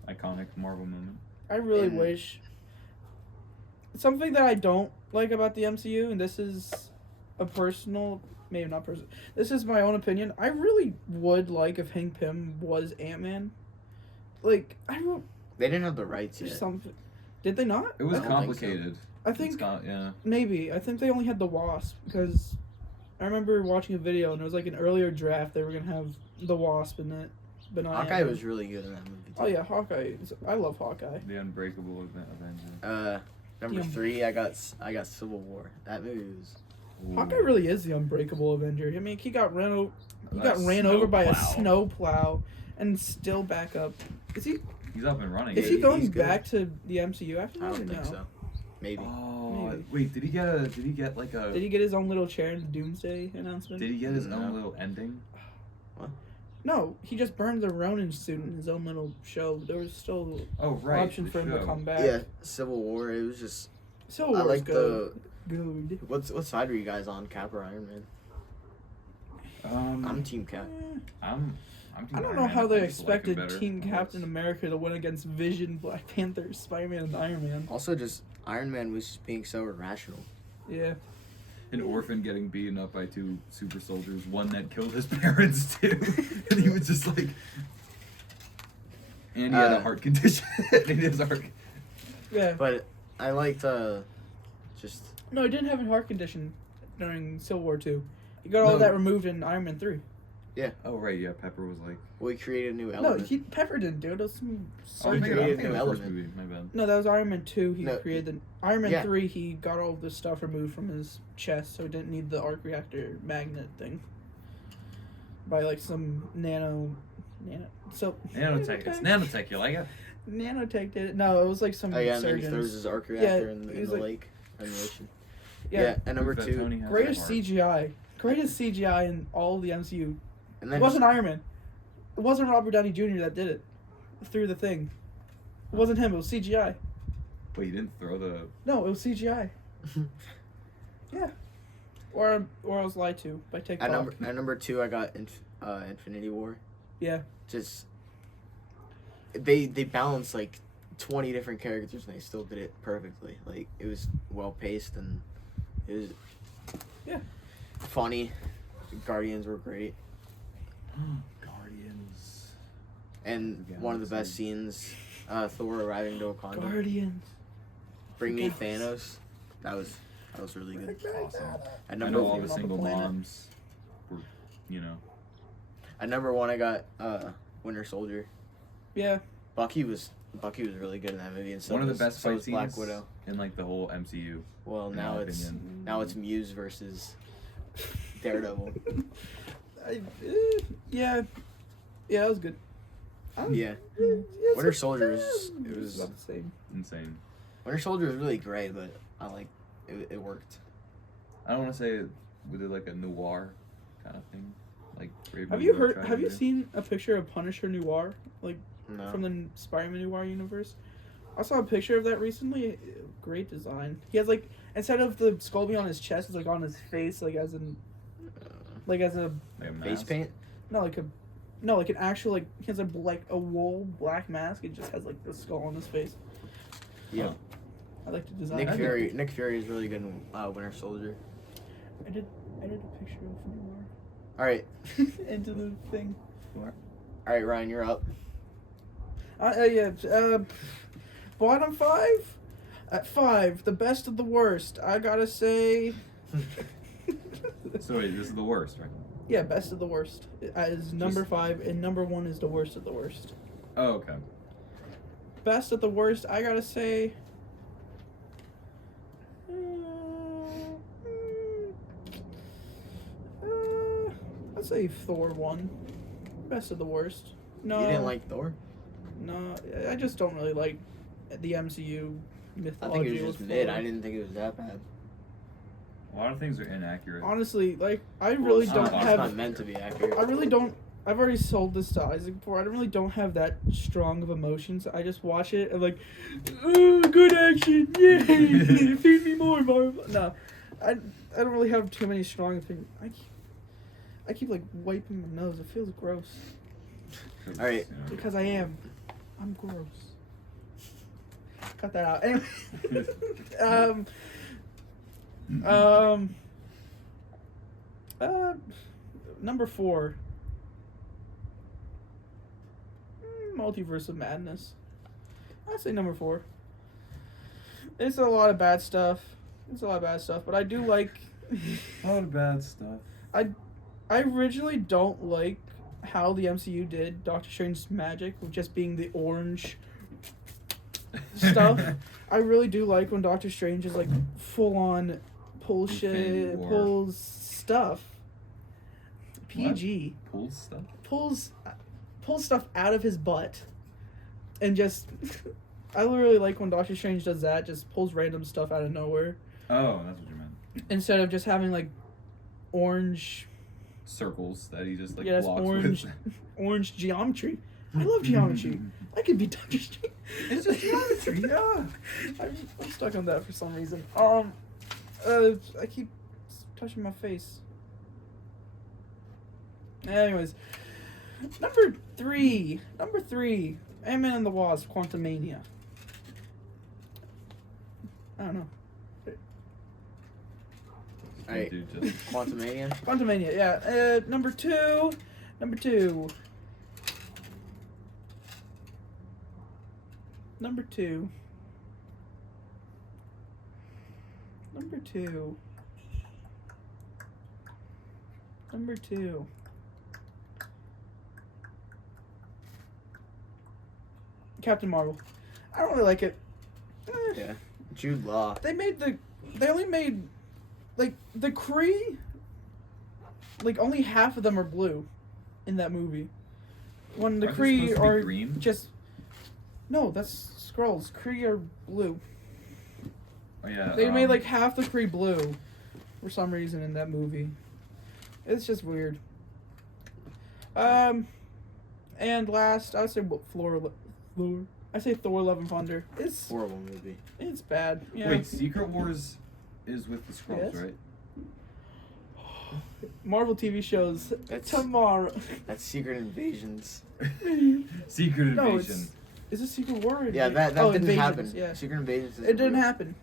Iconic Marvel moment. I really And- wish. Something that I don't like about the MCU, and this is a personal, maybe not personal. This is my own opinion. I really would like if Hank Pym was Ant-Man. Like I don't. They didn't have the rights There's yet. something. Did they not? It was I don't think so. complicated. I think Yeah. maybe. I think they only had the Wasp because I remember watching a video and it was like an earlier draft. They were gonna have the Wasp in it, benign. Hawkeye was really good in that movie. Too. Oh yeah, Hawkeye. I love Hawkeye. The Unbreakable Avenger. Number The 3, I got Civil War. That movie was. Hawkeye really is the unbreakable Avenger. I mean, he got ran over. He A got ran over by a snowplow. snowplow, and still back up. Is he? He's up and running. Is he he's going good. back to the MCU after I this? don't or think no? so. Maybe. Oh Maybe. wait, did he get like a? Did he get his own little chair in the Doomsday announcement? Did he get his No. own little ending? No, he just burned the Ronin suit in his own little show. There was still Oh right. option the for him to show. come back. Yeah, Civil War. It was just. Civil I War's like good. the. Good. What side were you guys on, Cap or Iron Man? I'm I'm Team Cap. I'm I don't Iron know Man. how they I just like him expected better. Team I Captain guess. America to win against Vision, Black Panther, Spider-Man, and Iron Man. Also, just Iron Man was just being so irrational. Yeah. An orphan getting beaten up by 2 super soldiers, one that killed his parents too, and he was just like, and he had a heart condition in his heart. Yeah. But I liked just. No, he didn't have a heart condition during Civil War 2. He got all No. that removed in Iron Man 3. Oh right, yeah. Pepper was like, We created a new No, element. Pepper didn't do it. It was some oh, I'm He thinking, surgery. I'm created thinking a of new the first element. movie. My bad. No, that was Iron Man 2. He No, created the Iron Man yeah. 3. He got all the stuff removed from his chest, so he didn't need the arc reactor magnet thing. By like some nano. So Nanotech. It's nanotech. You like it? Nanotech did it. No, it was like some Oh yeah, and then he surgeons. throws his arc reactor Yeah, in he the was like- lake, in the ocean. Yeah. And number Proof that 2, Tony has a Greatest heart. CGI. Greatest CGI in all of the MCU. and It then wasn't Iron Man. It wasn't Robert Downey Jr. that did it. Through the thing. It wasn't him. It was CGI. Wait, you didn't throw the. No, it was CGI. Yeah. Or I was lied to by TikTok. at number 2, I got Infinity War. Yeah. Just they balanced like 20 different characters and they still did it perfectly. Like it was well paced and it was funny. Guardians were great, Guardians. and The one of the best Galaxy. scenes, Thor arriving to Wakanda, Guardians. bring me Yes. Thanos. That was really good. Awesome. At I number know all on the the single planet. moms were, at number 1, I got Winter Soldier. Yeah. Bucky was really good in that movie, and so one of the was- best so fight was Black scenes Widow. in like the whole MCU. Well, in now my it's opinion. Muse versus Daredevil. Yeah. Yeah, it was good. Yeah. It's Winter Soldier was about the same. Insane. Winter Soldier was really great, but I like it worked. I don't want to say we did like a noir kind of thing, like. Brave Have New you World heard? tried Have to you do. seen a picture of Punisher Noir, like No. from the Spider-Man Noir universe? I saw a picture of that recently. Great design. He has like instead of the skull being on his chest, it's like on his face, like as in, like as a Like a Face mask? paint? like an actual like he has a wool black mask. It just has like the skull on his face. Yeah. Huh. I like the design. Nick Fury is really good in Winter Soldier. I did a picture of Noir All right. into the thing. All right, Ryan, you're up. Bottom 5? At 5, the best of the worst. I gotta say. So wait, this is the worst, right? Yeah, best of the worst. As number 5, and number 1 is the worst of the worst. Oh, okay. Best of the worst, I gotta say. I'd say Thor 1. Best of the worst. No. You didn't like Thor? No, I just don't really like the MCU I mythology. think it was just with mid. Thor. I didn't think it was that bad. A lot of things are inaccurate. Honestly, like, I Well, really it's don't not, have. It's not meant to be accurate. I really don't. I've already sold this to Isaac before. I really don't have that strong of emotions. I just watch it and like, oh, good action, yay! Feed me more, Marvel. No, I don't really have too many strong opinions. I keep like wiping my nose. It feels gross All right. because I'm gross. Cut that out. Anyway, number 4. Multiverse of Madness. I'd say number 4. It's a lot of bad stuff. But I do like. A lot of bad stuff. I originally don't like how the MCU did Doctor Strange's magic with just being the orange stuff. I really do like when Doctor Strange is like full on pull shit, War. pulls stuff. PG. Pulls stuff. Pulls stuff out of his butt, and just. I really like when Doctor Strange does that. Just pulls random stuff out of nowhere. Oh, that's what you meant. Instead of just having like orange. Circles that he just like Yes, blocks orange, with. orange geometry. I love geometry. I could be Doctor Strange. It's just geometry, yeah. I'm stuck on that for some reason. I keep touching my face. Anyways, number three, Ant-Man and the Wasp: Quantumania. I don't know. Alright, Dude, just Quantumania. Quantumania, yeah. Number two. Number two. Captain Marvel. I don't really like it. Yeah. Jude Law. They only made like the Kree. Like only half of them are blue, in that movie. When the Aren't they supposed Kree to be are green? just. No, that's Skrulls. Kree are blue. Oh yeah. They made like half the Kree blue, for some reason in that movie. It's just weird. And last, I would say Thor. I say Thor: Love and Thunder. It's Horrible movie. it's bad. Yeah. Wait, Secret Wars is with the Skrulls, Yes. right? Marvel TV shows That's- tomorrow. That's Secret Invasions. Secret No, Invasion. Is it Secret War? Or Yeah, that oh, didn't Invasions, happen. Yeah. Secret Invasions. It didn't happen.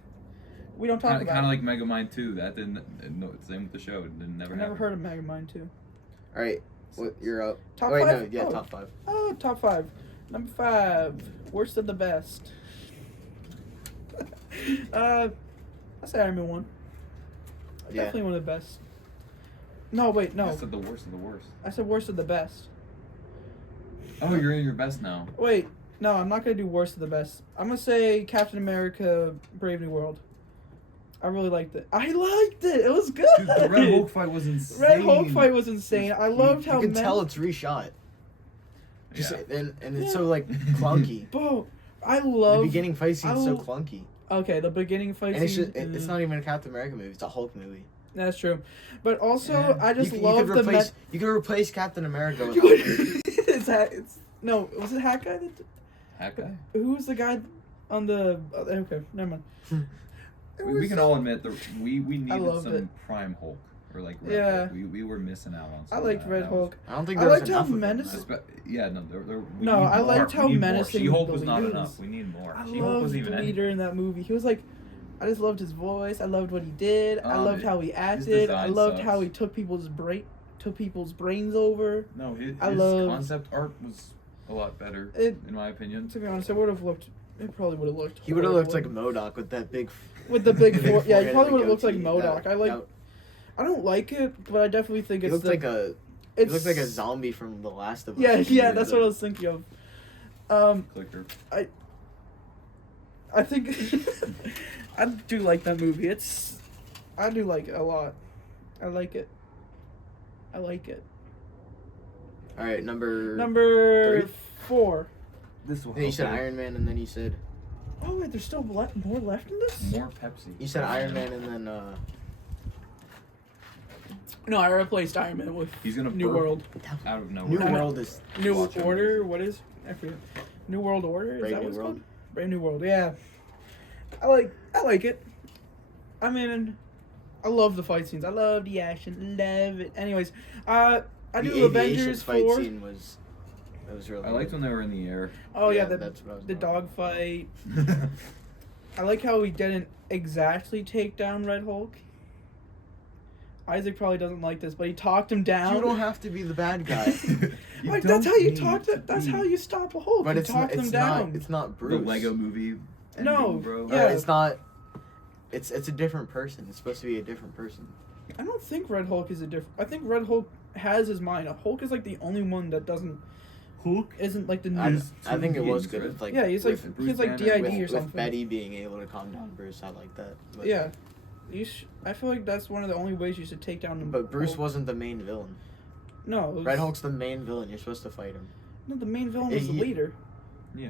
We don't talk Kind about of it. like Megamind 2. That didn't. No, same with the show. It never I never happened. heard of Megamind 2. All right, you're up. Top oh, wait, five? no, yeah, Oh. top 5. Oh, top 5. Number 5. Worst of the best. I say Iron Man 1. Yeah. Definitely one of the best. No, wait, no. I said the worst of the worst. I said worst of the best. Oh, you're in your best now. Wait, no, I'm not gonna do worst of the best. I'm gonna say Captain America: Brave New World. I really liked it. I liked it. It was good. Dude, the Red Hulk fight was insane. Red Hulk fight was insane. I loved You how can tell it's reshot. Just, and it's so like clunky. Bro, I The love beginning fight scene's so I- clunky. Okay, the beginning fight And it's scene. just it's not even a Captain America movie. It's a Hulk movie. That's true, but also Yeah. I just you love could the. replace you could replace Captain America with Hulk. Is that it's no? Was it Hat Guy? Hat guy. Who was the guy on the? Okay, never mind. We can all admit that we needed loved some it. Prime Hulk or like Red Yeah. Hulk. We were missing out on. I Some liked of Red that. Hulk. I don't think I there was liked how enough of them, menacing- though. Yeah, no, we No, need I more. liked how We need more. menacing She-Hulk the was not leader enough. is. We need more. I She-Hulk loved wasn't even the anything. leader in that movie. He was like, I just loved his voice. I loved what he did. I loved how he acted. I design loved how sucks. he took people's brains over. No, his I loved- concept art was a lot better, It- in my opinion. To be honest, it would have looked. It probably would have looked. He would have looked like horrible. MODOK with that big. With the big big four. Yeah, he forehead probably and would have looked like goatee. MODOK. I like. that- I don't like it, but I definitely think He it's looked the. like a. He It's looked like a zombie from The Last of Us. Yeah, yeah, that's what I was thinking of. Clicker. I think I do like that movie. I do like it a lot. I like it. All right, number. Number 4. This will Then you said Iron Man, and then you said Oh wait, there's still more left in this? More Pepsi. you said Iron Man, and then No, I replaced Iron Man with He's gonna New burp World. out of nowhere. New No. World is New Watch it. Order. What is? I forget. New World Order. Is Brave that New what it's World. called? Brave New World. Yeah. I like it. I mean, I love the fight scenes. I love the action. Love it. Anyways, I the do aviation Avengers fight 4. scene was. That was really. I liked good. when they were in the air. Oh yeah, that's what I was the about. dog fight. I like how he didn't exactly take down Red Hulk. Isaac probably doesn't like this, but he talked him down. You don't have to be the bad guy. Like that's how you talk. That's how you stop a Hulk. But you it's talk not, them it's down. not. It's not The Bruce. Lego movie. No, ending, bro. yeah. It's not. It's a different person. It's supposed to be a different person. I don't think Red Hulk is a different. I think Red Hulk has his mind. Hulk is like the only one that doesn't Hulk isn't like the I, news. I think it was Mutants, good right? with like Yeah, he's like with Bruce he's like Banner. DID or with something. Betty being able to calm down Bruce. I like that. But, Yeah, I feel like that's one of the only ways you should take down. But Bruce Hulk. wasn't the main villain. No, it was, Red Hulk's the main villain. You're supposed to fight him. No, the main villain was the He- leader. Yeah.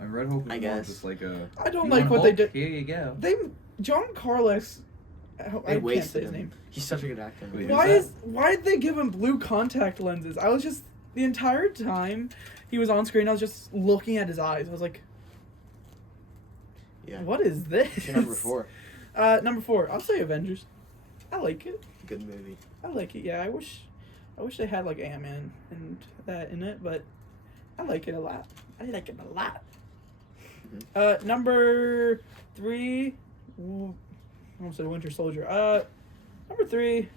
And Red Hulk was I more guess. just like a. I don't "You like want what they Hulk? did. Here you go. John Carlos. I They can't say wasted his him. name. He's such a good actor. Wait, Why Who's why did they give him blue contact lenses? I was just the entire time he was on screen. I was just looking at his eyes. I was like, Yeah. what is this? What's your number 4? Number 4. I'll say Avengers. I like it. Good movie. I like it. Yeah, I wish they had like Ant-Man and that in it, but I like it a lot. I like it a lot. Number 3. I almost said Winter Soldier. Number 3.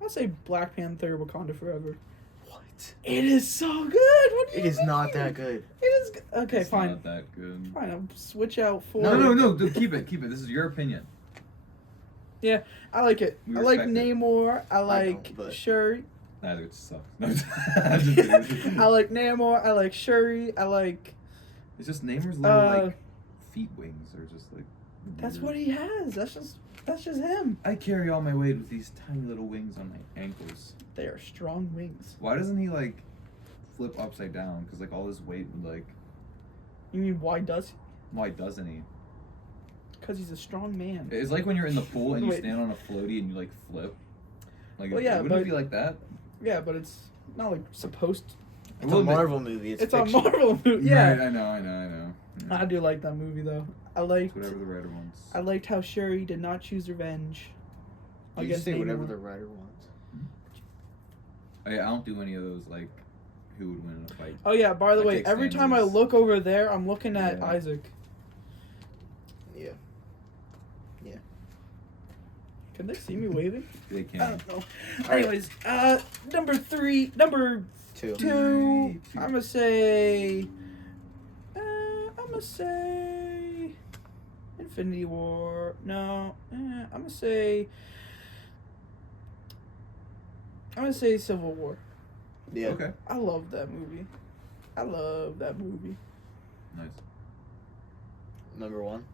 I'll say Black Panther: Wakanda Forever. What? It is so good. What do you It is not mean? that good. It is. Okay, It's fine. Not that good. Fine. I'll switch out 4. No. Keep it. This is your opinion. Yeah, I like it. We I like respect it. Namor. I like don't, but- Shuri. Neither it sucks. No, I'm just kidding. I like Namor. I like Shuri. I like. It's just Namor's little like feet wings are just like. That's weird. what he has. That's just him. I carry all my weight with these tiny little wings on my ankles. They are strong wings. Why doesn't he like flip upside down? Because like all his weight would like. You mean why does? Why doesn't he? Because he's a strong man. It's like when you're in the pool and you Wait. stand on a floaty and you like flip. Like, Well, yeah, wouldn't but- it be like that? Yeah, but it's not like supposed. It's a Marvel movie. It's It's a fiction. Marvel movie. Yeah. Right, I know. Yeah. I do like that movie though. I liked. It's whatever the writer wants. I liked how Shuri did not choose revenge. You against say whatever Namor. the writer wants. I don't do any of those like who would win in a fight. Oh yeah. By the I way, take every time I Stanley's. look over there, I'm looking at Yeah. Isaac. Yeah. Can they see me waving? They I can. don't know. All right. Anyways, number 3, number 2. 2. Two. I'm gonna say. Infinity War. No. I'm gonna say. Civil War. Yeah. Okay. I love that movie. Nice. Number 1.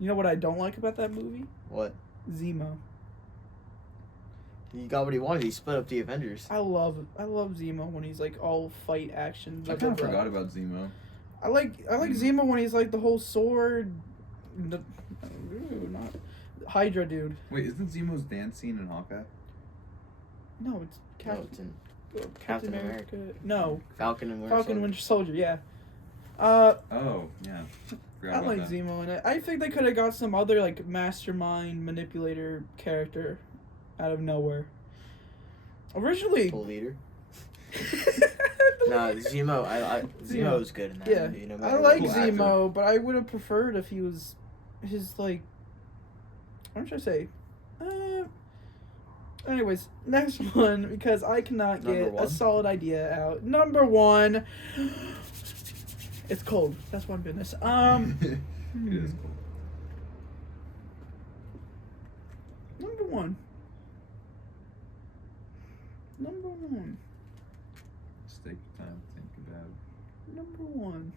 You know what I don't like about that movie? What? Zemo. He got what he wanted. He split up the Avengers. I love Zemo when he's like all fight action. I kind of forgot about Zemo. I like Zemo when he's like the whole sword. Not Hydra dude. Wait, isn't Zemo's dance scene in Hawkeye? No, it's No, it's in Captain America. No, Falcon and Winter Falcon Soldier. Winter Soldier. Yeah. Oh, yeah. Forgot I about like that. Zemo in it. I think they could have got some other like mastermind manipulator character out of nowhere. Originally, The leader. Nah, Zemo. Zemo's good in that yeah, movie. No I matter like Cool what. actor. Zemo, but I would have preferred if he was his like. What should I say? Anyways, next one because I cannot Number get one? a solid idea out. Number 1. It's cold. That's one business. It is cool. Number 1. Just take your time to think about it. Number 1.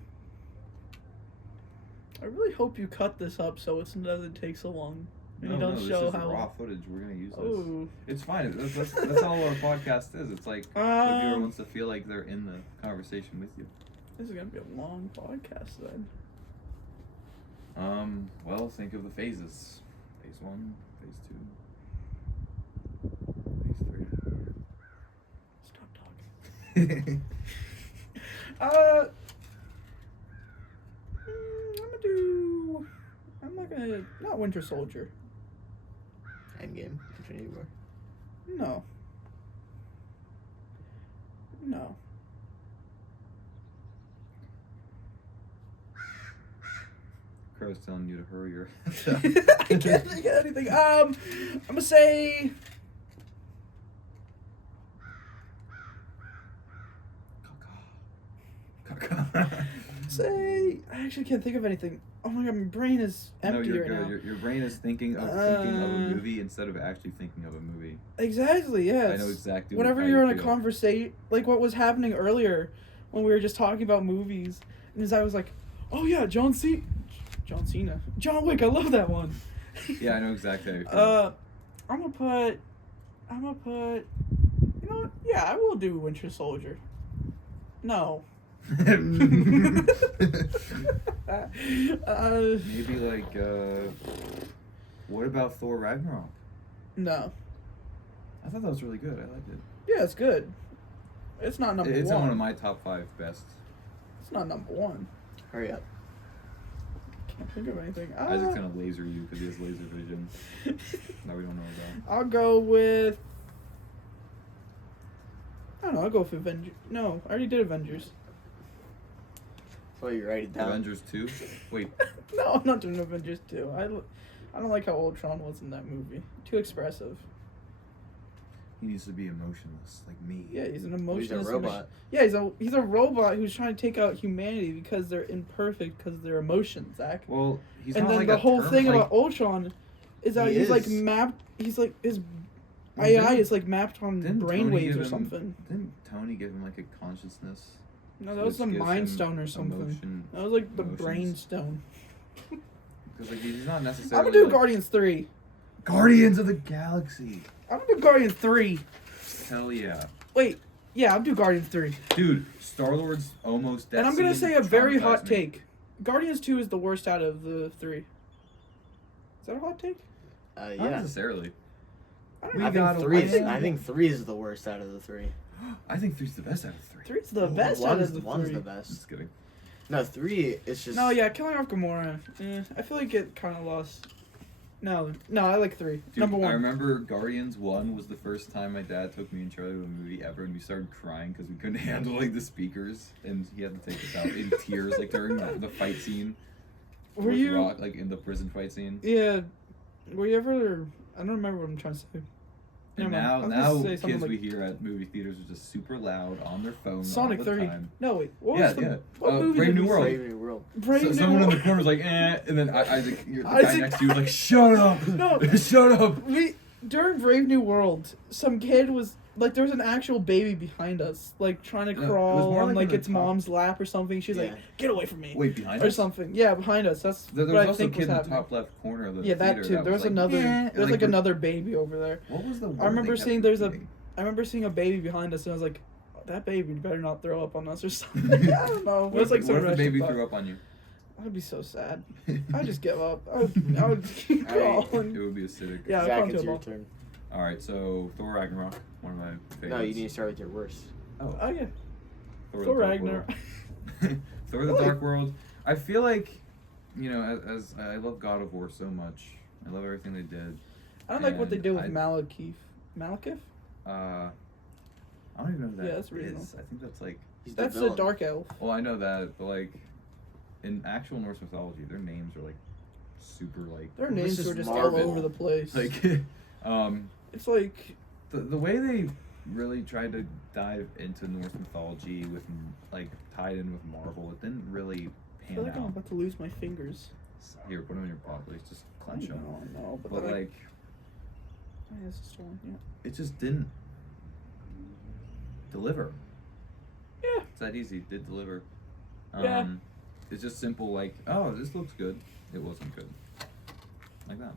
I really hope you cut this up so it doesn't take so long. And you don't this show is how. raw footage. We're gonna use this. Oh. It's fine. That's all our podcast is. It's like the viewer Um, wants to feel like they're in the conversation with you. This is gonna be a long podcast then. Well, think of the phases. Phase 1, phase 2, phase 3. Stop talking. Not Winter Soldier. Endgame. Infinity War. No. Crow's telling you to hurry your I can't think of anything. I'm gonna say. say I actually can't think of anything. Oh my god, my brain is empty no, you're right good. now. Your brain is thinking of a movie instead of actually thinking of a movie. Exactly, yes. I know exactly. Whenever how you're you in a feel. conversation, like what was happening earlier, when we were just talking about movies, and as I was like, "Oh yeah, John Cena, John Wick, I love that one." Yeah, I know exactly how you feel. I'm gonna put. You know what? Yeah, I will do Winter Soldier. No. Maybe uh, like, what about Thor Ragnarok? no. I thought that was really good. I liked it. Yeah, it's good. It's not number It's one. on one of my top 5 best. It's not number one. Hurry up. Can't think of anything. Isaac's gonna laser you because he has laser vision. That we don't know about. I'll go with. I don't know. I'll go with Avengers. No, I already did Avengers. So you write it down. Avengers 2? Wait. No, I'm not doing Avengers 2. I don't like how Ultron was in that movie. Too expressive. He needs to be emotionless, like me. Yeah, he's an He's emotionless. a robot. Yeah, he's a robot who's trying to take out humanity because they're imperfect because of their emotions, Zach. Well, he's And not then like the a whole term, thing like, about Ultron is that He he's like is. mapped. He's like his Well, AI didn't- is like mapped on didn't Tony brainwaves give or him- something. Didn't Tony give him like a consciousness? No, that was the which gives Mind him Stone or something. emotion- That was like the emotions? Brain Stone. Because like he's not I'm necessarily. gonna do like, Guardians 3. Guardians of the Galaxy. I'm gonna do Guardians 3. Hell yeah, Wait, yeah, I'm do Guardians 3. dude! Star-Lord's almost dead. And I'm gonna say a very hot take. Guardians 2 is the worst out of the 3. Is that a hot take? Not Yeah. necessarily. I don't We know. I think three is the worst out of the 3. I think 3's the best out of 3. 3's the best out of the 3. One's the best. Just kidding. No, 3 is just. No, yeah, killing off Gamora. I feel like it kind of lost. No, I like 3. Dude, Number 1. I remember Guardians 1 was the first time my dad took me and Charlie to a movie ever, and we started crying because we couldn't handle like the speakers, and he had to take us out in tears like during the fight scene. Were with you? Rock, like in the prison fight scene? Yeah. Were you ever? I don't remember what I'm trying to say. And Never mind. I was now gonna say something kids like we hear at movie theaters are just super loud on their phones Sonic all the 3. time. No, wait. What Yeah, was the yeah. what movie Brave did New we World. see? Brave New World. Brave So New someone in World. the corner was like, eh, and then Isaac, the guy Isaac- next to you was like, shut up! No. Shut up! During Brave New World, some kid was like, there was an actual baby behind us, like trying to No, it was crawl more on like like in the its top. mom's lap or something. She's like, Yeah. "Get away from me!" Wait, behind or us? something. Yeah, behind us. That's There what was I also a think kid was in the happening. top left corner of the Yeah, that theater too. There was like, another. "Eh," and, There's like we're- another baby over there. What was the word I remember they seeing kept there's a. repeating? I remember seeing a baby behind us, and I was like, "That baby better not throw up on us or something." I don't know. What It's like if, some what if the Russian baby thought. threw up on you? I'd be so sad. I'd just give up. I would keep Alright. crawling. It would be acidic. Yeah, I'd Zach, crawl into it's a your ball. turn. Alright, so Thor Ragnarok, one of my favorites. No, you need to start with your worst. Oh, Oh yeah. Thor, Thor the Dark Ragnarok. World. Thor the Really? Dark World. I feel like, you know, as I love God of War so much. I love everything they did. I don't like what they And did with I- Malekith. Malekith? I don't even know who that Yeah, that's original. is. I think that's like, He's That's the villain. dark elf. well, I know that, but like, in actual Norse mythology, their names are like super like, Their Well, this names is were just Marvel. all over the place. like, It's like the way they really tried to dive into Norse mythology with like tied in with Marvel, it didn't really I feel pan like I'm out. about to lose my fingers. Here, put them in your paw, please. Just I clench them. know, but, But like, oh, yeah, this is strong. Yeah. it just didn't deliver. Yeah. It's that easy. It did deliver. Yeah. It's just simple. Like, oh, this looks good. It wasn't good. Like that.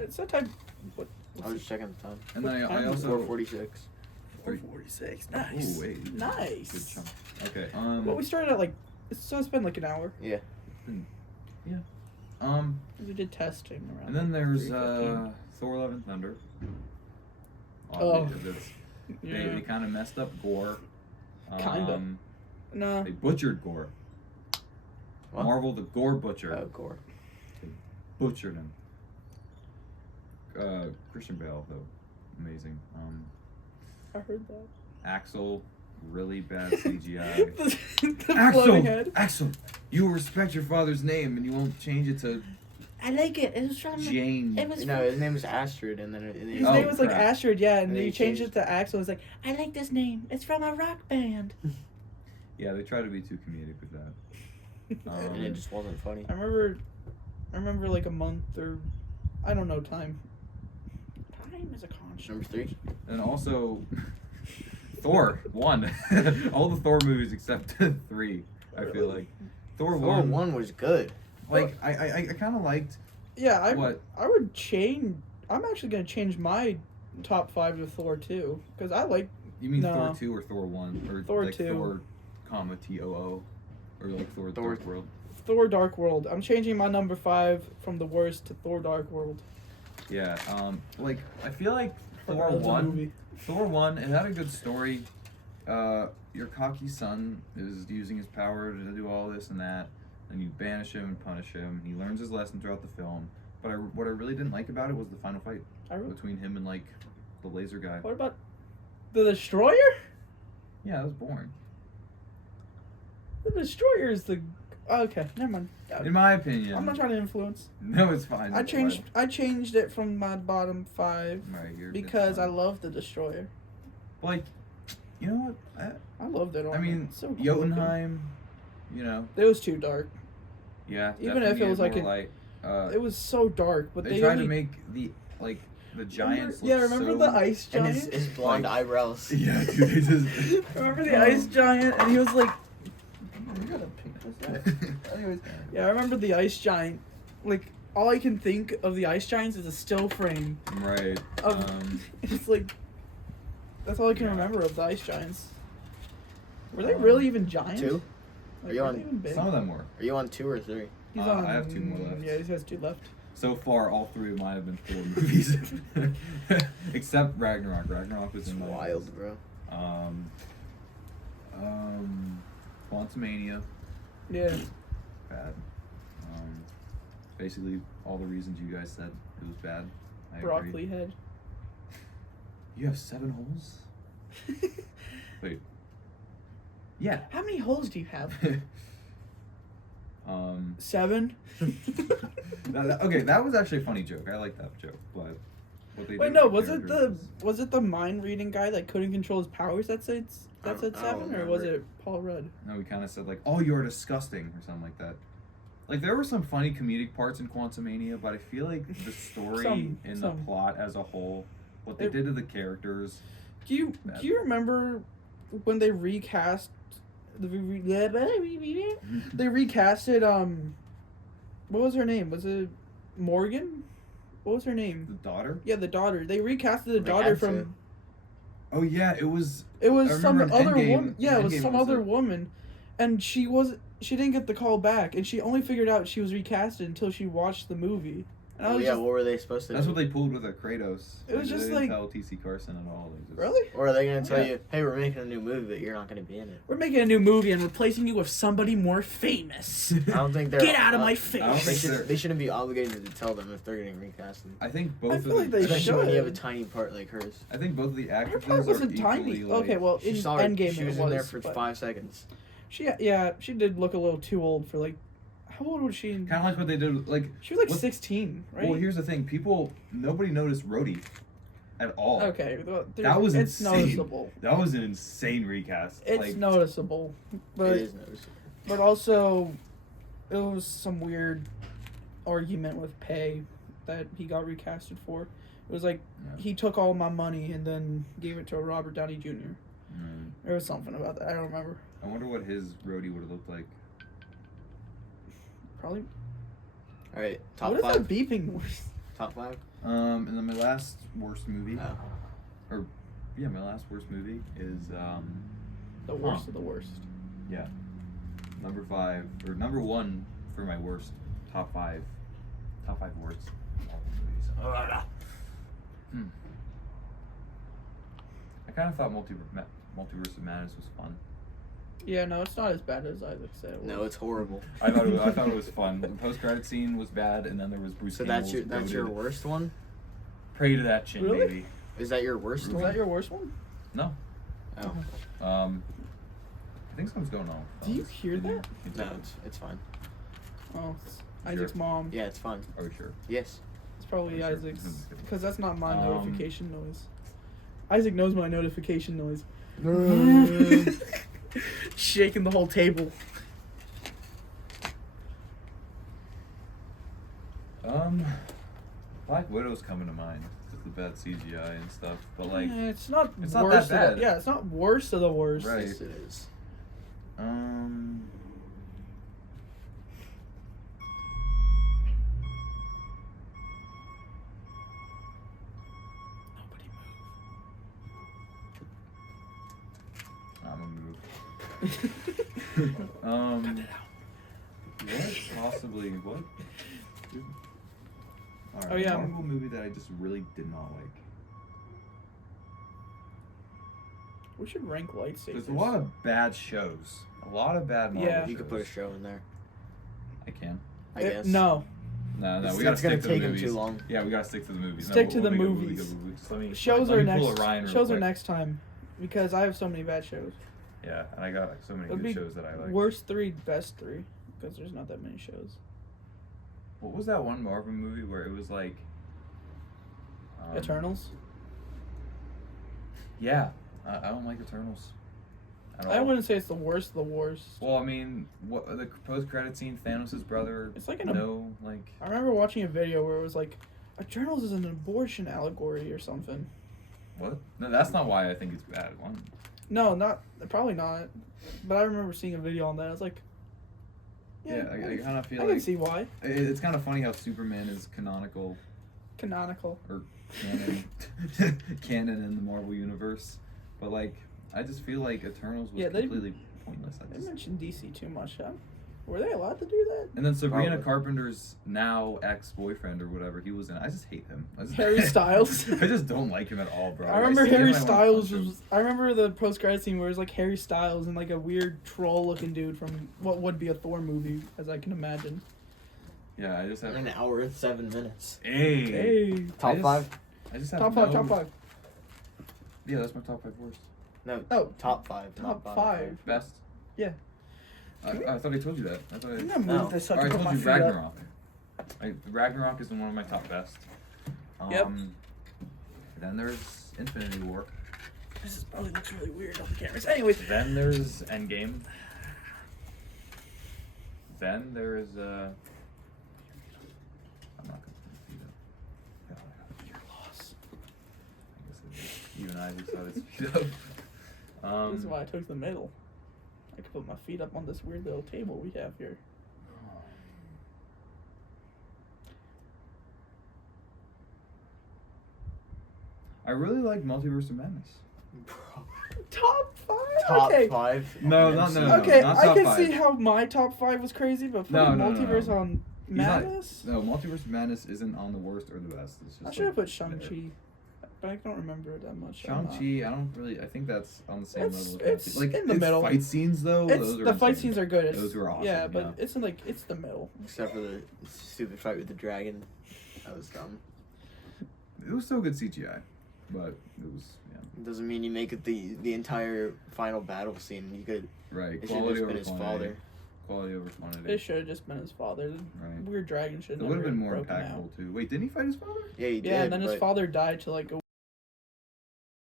It's that type. What? I was just checking the time. And then I What time is also 4:46. 446. Nice. Ooh, wait. Nice. Good chunk. Okay. Well, we started at like. So it's been like an hour. We did testing around. And then there's 3:15. Thor: Love and Thunder. Oh. They kind of messed up Gore. Kinda. No. They butchered Gore. What? Marvel the Gore Butcher. Oh, Gore. Butchered him. Christian Bale though, amazing. I heard that. Axel, really bad CGI. the floating Axel, head. Axel, you will respect your father's name and you won't change it to I like it. It was from. Jane. It was. No, his name is Astrid, and then His Oh, name was like Astrid, yeah, and And then then he he changed changed- it to Axel. It was like, I like this name. It's from a rock band. Yeah, they try to be too comedic with that. And it just wasn't funny. I remember like a month or I don't know time. Time is a constant. Number 3. And also, Thor 1. All the Thor movies except 3. I feel like Thor 1 was good. Like I kind of liked. Yeah, What? I would change. I'm actually gonna change my top 5 to Thor 2 because I like. You mean No. Thor 2 or Thor 1 or Thor like 2. Thor, comma TOO, or like Thor Dark World. Thor Dark World. I'm changing my number 5 from the worst to Thor Dark World. Yeah. Like I feel like Thor That's a 1. movie. Thor 1, it had a good story. Your cocky son is using his power to do all this and that, and you banish him and punish him. He learns his lesson throughout the film. But what I really didn't like about it was the final fight between him and like the laser guy. What about the Destroyer? Yeah, that was boring. The Destroyer is the. Okay, never mind. In my opinion. I'm not trying to influence. No, it's fine. I changed it from my bottom 5 Right here. because I love the Destroyer. Like, you know what? I loved it. I mean, so cool Jotunheim, you know. It was too dark. Yeah. Even if it was like light. It was so dark, but they they tried only, to make the giants. remember the ice And giant? his blonde eyebrows. Yeah, dude. They just. Remember the ice giant, and he was like. You gotta pick this up. Anyways, yeah, I remember the ice giant. Like all I can think of the ice giants is a still frame. Right. It's like that's all I can remember of the ice giants. Were they really even giants? 2? Like, Are you were on- they even big? Some of them were. Are you on 2 or 3? He's I have 2 more left. Yeah, he has 2 left. So far, all 3 of mine have been Thor movies, except Ragnarok. Ragnarok was It's in my wild, list. bro. Quantumania, Yeah. bad. Basically, all the reasons you guys said it was bad. I agree. Broccoli head. You have 7 holes? Wait. Yeah. How many holes do you have? 7. Okay, that was actually a funny joke. I like that joke, but what they Wait, did no, with the characters was it the mind reading guy that couldn't control his powers that said I don't 7, or was remember. it Paul Rudd? No, we kind of said like, "Oh, you're disgusting" or something like that. Like there were some funny comedic parts in Quantumania, but I feel like the story and the some. plot as a whole, what they It- did to the characters. Do you remember when they recast they recasted what was her name? Was it Morgan? What was her The name? daughter? Yeah, the daughter. They recasted the They daughter had from to. Oh yeah, it was. it was I some remember other in Endgame- woman. Yeah, it was Endgame some was other it. woman, and she didn't get the call back, and she only figured out she was recasted until she watched the movie. And I Oh, was yeah, just, what were they supposed to That's do? what they pulled with Kratos. It was They just didn't like- tell T.C. Carson at all. They just, really? Or are they going to tell Yeah. you, hey, we're making a new movie, but you're not going to be in it? We're making a new movie and replacing you with somebody more famous. I don't think they're... Get out of my I don't face. think they're- They shouldn't be obligated to tell them if they're getting recasted. I think both I of feel like the. they Especially when you have a should. tiny part like hers. I think both of the Her actresses part are wasn't equally tiny. like. Okay, well, in She saw her, Endgame she it was was in there for but 5 seconds. she did look a little too old for like. How old was she? Kind of like what they did. Like, She was like what- 16, right? well, here's the thing: nobody noticed Rhodey at all. Okay, well, That was it's insane. noticeable. That was an insane recast. It's like, noticeable, but it is noticeable. but also, it was some weird argument with pay that he got recasted for. It was like Yeah. he took all my money and then gave it to Robert Downey Jr. Mm. There was something about that. I don't remember. I wonder what his Rhodey would have looked like. Probably. All right, top What is 5. that beeping noise? Top 5. And then my last worst movie, Oh. my last worst movie is The worst of the worst. number 5 or number 1 for my worst top 5 worst movies. I kind of thought Multiverse of Madness was fun. Yeah, no, it's not as bad as Isaac said. It No, was. it's horrible. I thought it was fun. The post-credit scene was bad, and then there was Bruce. So Campbell's that's your goated. worst one? Pray to that chin, Really? baby. Is that your worst Is one? that your worst one? No. Oh. I think something's going on. Do you hear that? No, it's fine. Oh, it's Sure. Isaac's mom. Yeah, it's fine. Are we sure? Yes. It's probably Sure. Isaac's, because that's not my Um, notification noise. Isaac knows my notification noise. shaking the whole table. Black Widow's coming to mind with the bad CGI and stuff, but like, It's not it's worst not that of the, bad. yeah, it's not worst of the worst. Right. Yes, it is. Nobody I'm gonna move. move. Cut it out. What possibly what? All right, Oh, yeah. Marvel movie that I just really did not like. We should rank lightsabers. There's a lot of bad shows. A lot of bad Marvel Yeah. shows. You could put a show in there. I can. I guess. No. No, It's we gotta gonna stick to take the him movies. too long. Yeah, we gotta stick to the movies. Stick to we'll the make a really movies. good movie. Just let me- Shows let are me pull next. a Ryan real Shows are quick. next time, because I have so many bad shows. Yeah, and I got so many It'd good be shows that I like. Worst 3, best 3, because there's not that many shows. What was that one Marvel movie where it was like Eternals. Yeah, I don't like Eternals. At all. I wouldn't say it's the worst of the worst. Well, I mean, what the post-credit scene? Thanos' brother. It's like I remember watching a video where it was like, Eternals is an abortion allegory or something. What? No, that's not why I think it's bad. One. No, probably not. But I remember seeing a video on that. I was like, Yeah, I kind of feel I like can see why. it's kind of funny how Superman is canonical Canonical. or canon, canon in the Marvel universe, but like I just feel like Eternals was Yeah, they- completely pointless. They mentioned DC too much, huh? Were they allowed to do that? And then Sabrina Probably. Carpenter's now ex-boyfriend or whatever he was in, I just hate him. Harry Styles? I just don't like him at all, bro. I remember see him Harry and I wanna Styles punch him. was. I remember the post-credit scene where it was like Harry Styles and like a weird troll-looking dude from what would be a Thor movie, as I can imagine. Yeah, I just have. An hour and 7 minutes. Hey. Hey, Top just- 5? I just have top 5, no- top 5, Yeah, that's my top 5 worst. No, Oh, top 5. top not bottom 5. Best. Yeah. I thought I told you that. I thought I'm I. gonna move No. this so I Or I can put told my you feet up. Ragnarok. Ragnarok is one of my top best. Yep. Then there's Infinity War. This probably looks really weird on the cameras. Anyways, Then there's Endgame. Then there's I'm not gonna put my feet up. your loss. I guess it is. You and I decided to feet up. This is why I took the middle. I could put my feet up on this weird little table we have here. I really like Multiverse of Madness. Top 5? Top Okay. 5? No, not Okay, not I top can 5. see how my top 5 was crazy, but No, putting no, no, Multiverse no. on He's not- Madness? No, Multiverse of Madness isn't on the worst or the best. It's just I should have like put Shang-Chi, but I don't remember it that much. I'm not- Shang-Chi, I think that's on the same It's- level. it's like in the middle. Fight scenes though. It's, those are the fight insane. scenes are good. It's, Those were awesome. Yeah, but it's in like it's the middle. Except for the stupid fight with the dragon. That was dumb. It was still good CGI, but it was It doesn't mean you make it the entire final battle scene. You could. right. It should have Quality just over been his quantity. father. Quality over quantity. It should have just been his father. The Right. weird dragon should It have would have never been more broken impactful out. too. Wait, didn't he fight his father? Yeah, he did. Yeah, and then his but father died to like a